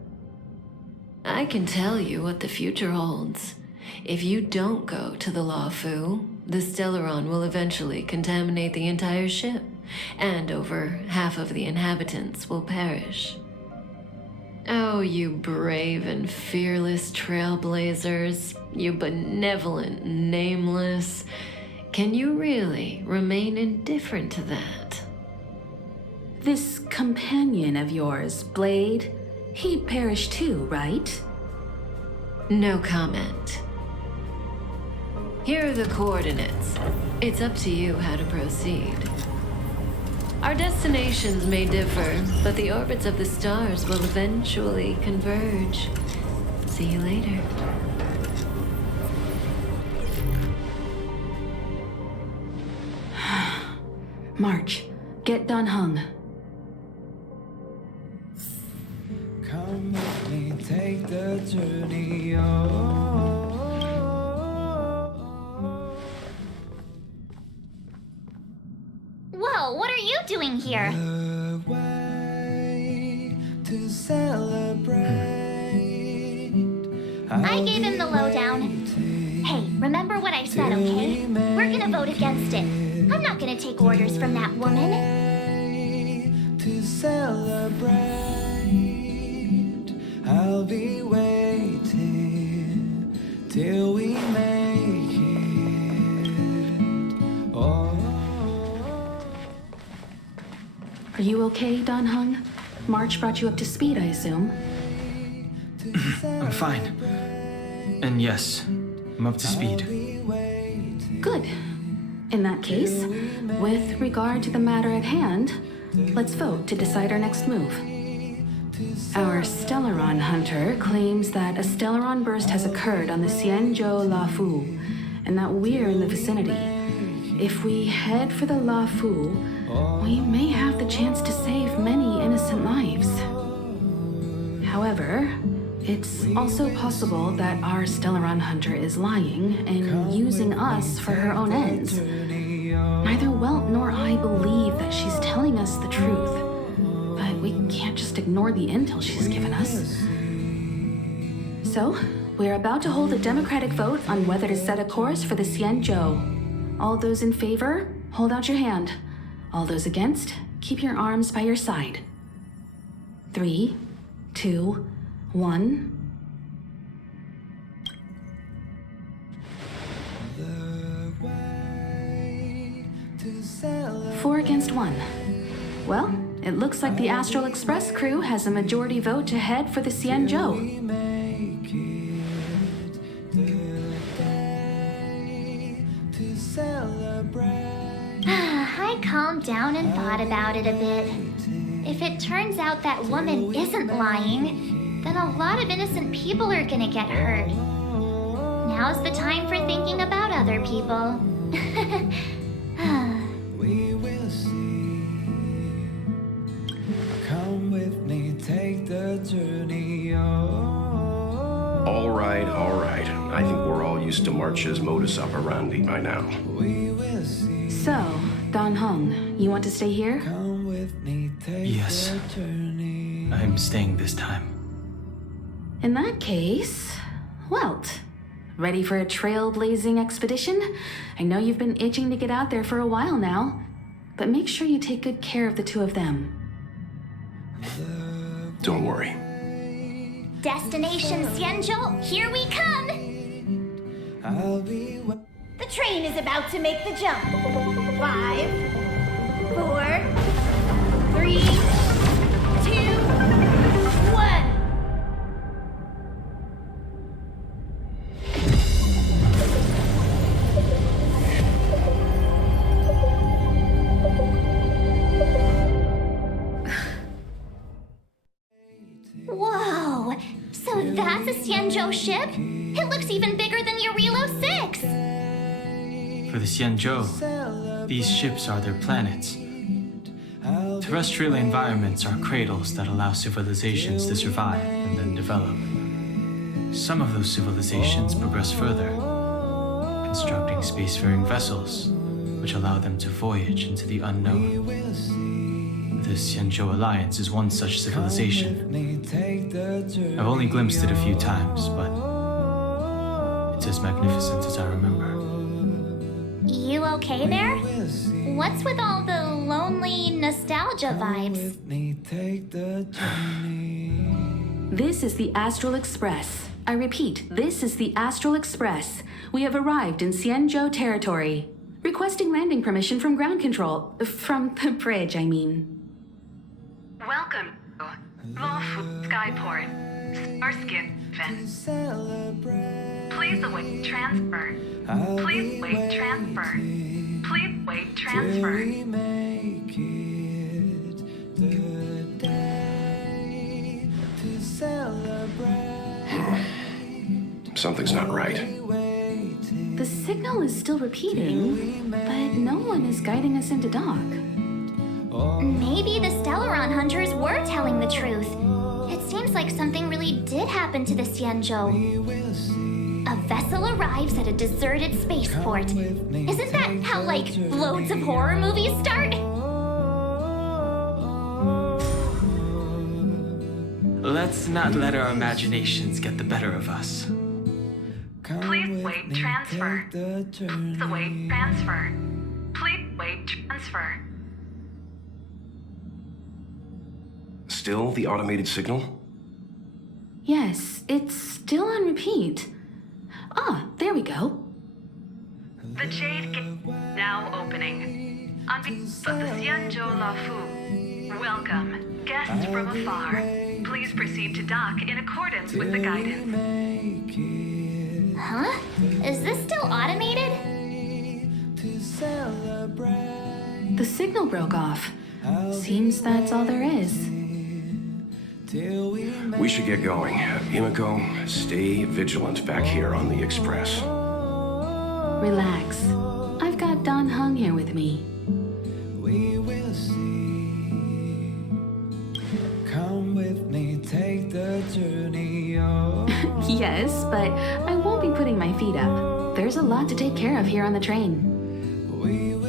I can tell you what the future holds. If you don't go to the Lafu, the Stellaron will eventually contaminate the entire ship, and over half of the inhabitants will perish. Oh, you brave and fearless trailblazers, you benevolent nameless. Can you really remain indifferent to that? This companion of yours, Blade, he'd perish too, right? No comment. Here are the coordinates. It's up to you how to proceed. Our destinations may differ, but the orbits of the stars will eventually converge. See you later. March, get Dan Heng. Come with me, take the journey. Whoa, what are you doing here? The way to celebrate. I gave him the lowdown. Hey, remember what I said, okay? We're gonna vote against it. I'm not gonna take orders from that woman. To celebrate, I'll be waiting till we make it. Oh. Are you okay, Dan Heng? March brought you up to speed, I assume. I'm fine. And yes, I'm up to speed. Good. In that case, with regard to the matter at hand, let's vote to decide our next move. Our Stellaron hunter claims that a Stellaron burst has occurred on the Xianzhou Lafu, and that we're in the vicinity. If we head for the Lafu, we may have the chance to save many innocent lives. However, it's also possible that our Stellaron hunter is lying and using us for her own ends. Neither Welt nor I believe that she's telling us the truth, but we can't just ignore the intel she's given us. So, we're about to hold a democratic vote on whether to set a course for the Xianzhou. All those in favor, hold out your hand. All those against, keep your arms by your side. 3, 2, 1. Four against 1. Well, it looks like the Astral Express crew has a majority vote to head for the Xianzhou. I calmed down and thought about it a bit. If it turns out that woman isn't lying, then a lot of innocent people are gonna get hurt. Now's the time for thinking about other people. We will see. Come with me, take the journey. All right, all right. I think we're all used to March's modus operandi by now. So, Dan Heng, you want to stay here? Come with me, take Yes. the journey. I'm staying this time. In that case, Welt, ready for a trailblazing expedition? I know you've been itching to get out there for a while now, but make sure you take good care of the two of them. Don't worry. Destination Xianzhou, here we come! The train is about to make the jump. 5, 4, 3, 2, 1. the Xianzhou ship. It looks even bigger than Eurilo 6. For the Xianzhou, these ships are their planets. Terrestrial environments are cradles that allow civilizations to survive and then develop. Some of those civilizations progress further, constructing spacefaring vessels, which allow them to voyage into the unknown. The Xianzhou Alliance is one such civilization. I've only glimpsed it a few times, but it's as magnificent as I remember. You okay there? What's with all the lonely nostalgia vibes? This is the Astral Express. I repeat, this is the Astral Express. We have arrived in Xianzhou territory. Requesting landing permission from ground control. From the bridge, I mean. Welcome to Lawful Skyport, Starskin Vent. Please await transfer. Please wait transfer. Please wait transfer. Something's not right. The signal is still repeating, but no one is guiding us into dock. Maybe the Stellaron hunters were telling the truth. It seems like something really did happen to the Xianzhou. A vessel arrives at a deserted spaceport. Isn't that how, like, loads of horror movies start? Let's not let our imaginations get the better of us. Please wait transfer. Please await transfer. Please wait transfer. Still the automated signal? Yes, it's still on repeat. Ah, there we go. The Jade Gate now opening. On behalf of the Xianzhou Lafu, welcome, guests from afar. Please proceed to dock in accordance with the guidance. Huh? Is this still automated? The signal broke off. Seems that's all there is. We should get going. Himiko, stay vigilant back here on the Express. Relax. I've got Dan Heng here with me. We will see. Come with me, take the journey on. Yes, but I won't be putting my feet up. There's a lot to take care of here on the train.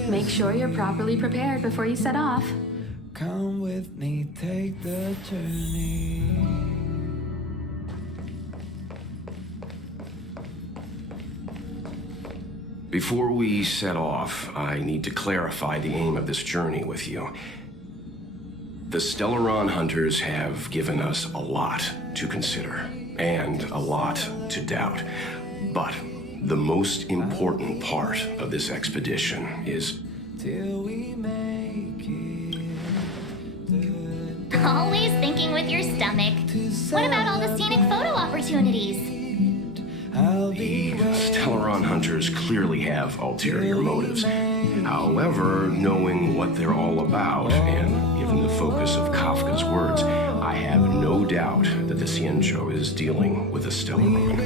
Make sure you're properly prepared before you set off. Come with me, take the journey. Before we set off, I need to clarify the aim of this journey with you. The Stellaron hunters have given us a lot to consider, and a lot to doubt. But the most important part of this expedition is... Till we make it. Always thinking with your stomach. What about all the scenic photo opportunities? The Stellaron hunters clearly have ulterior motives. However, knowing what they're all about, and given the focus of Kafka's words, I have no doubt that the Xianzhou is dealing with a Stellaron.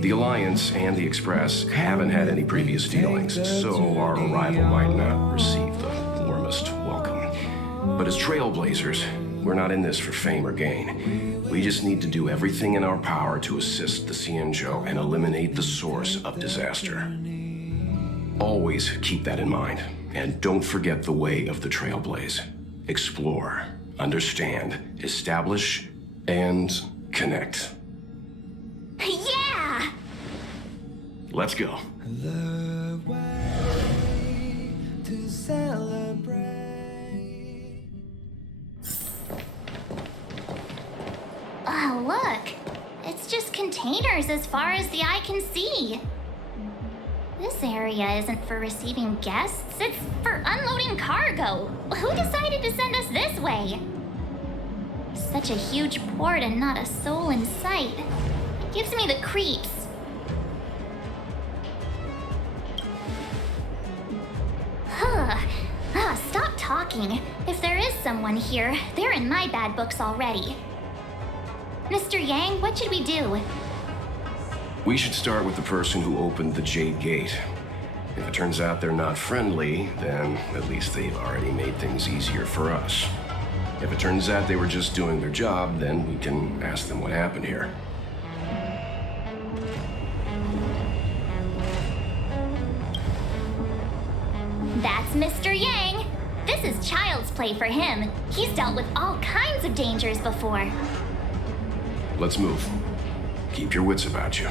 The Alliance and the Express haven't had any previous dealings, so our arrival might not receive the warmest welcome. But as trailblazers, we're not in this for fame or gain. We just need to do everything in our power to assist the Xianzhou and eliminate the source of disaster. Always keep that in mind, and don't forget the way of the Trailblaze. Explore, understand, establish, and connect. Yeah! Let's go. The way to celebrate. Oh, look. It's just containers as far as the eye can see. This area isn't for receiving guests, it's for unloading cargo. Who decided to send us this way? Such a huge port and not a soul in sight. It gives me the creeps. Stop talking. If there is someone here, they're in my bad books already. Mr. Yang, what should we do? We should start with the person who opened the Jade Gate. If it turns out they're not friendly, then at least they've already made things easier for us. If it turns out they were just doing their job, then we can ask them what happened here. That's Mr. Yang. This is child's play for him. He's dealt with all kinds of dangers before. Let's move. Keep your wits about you.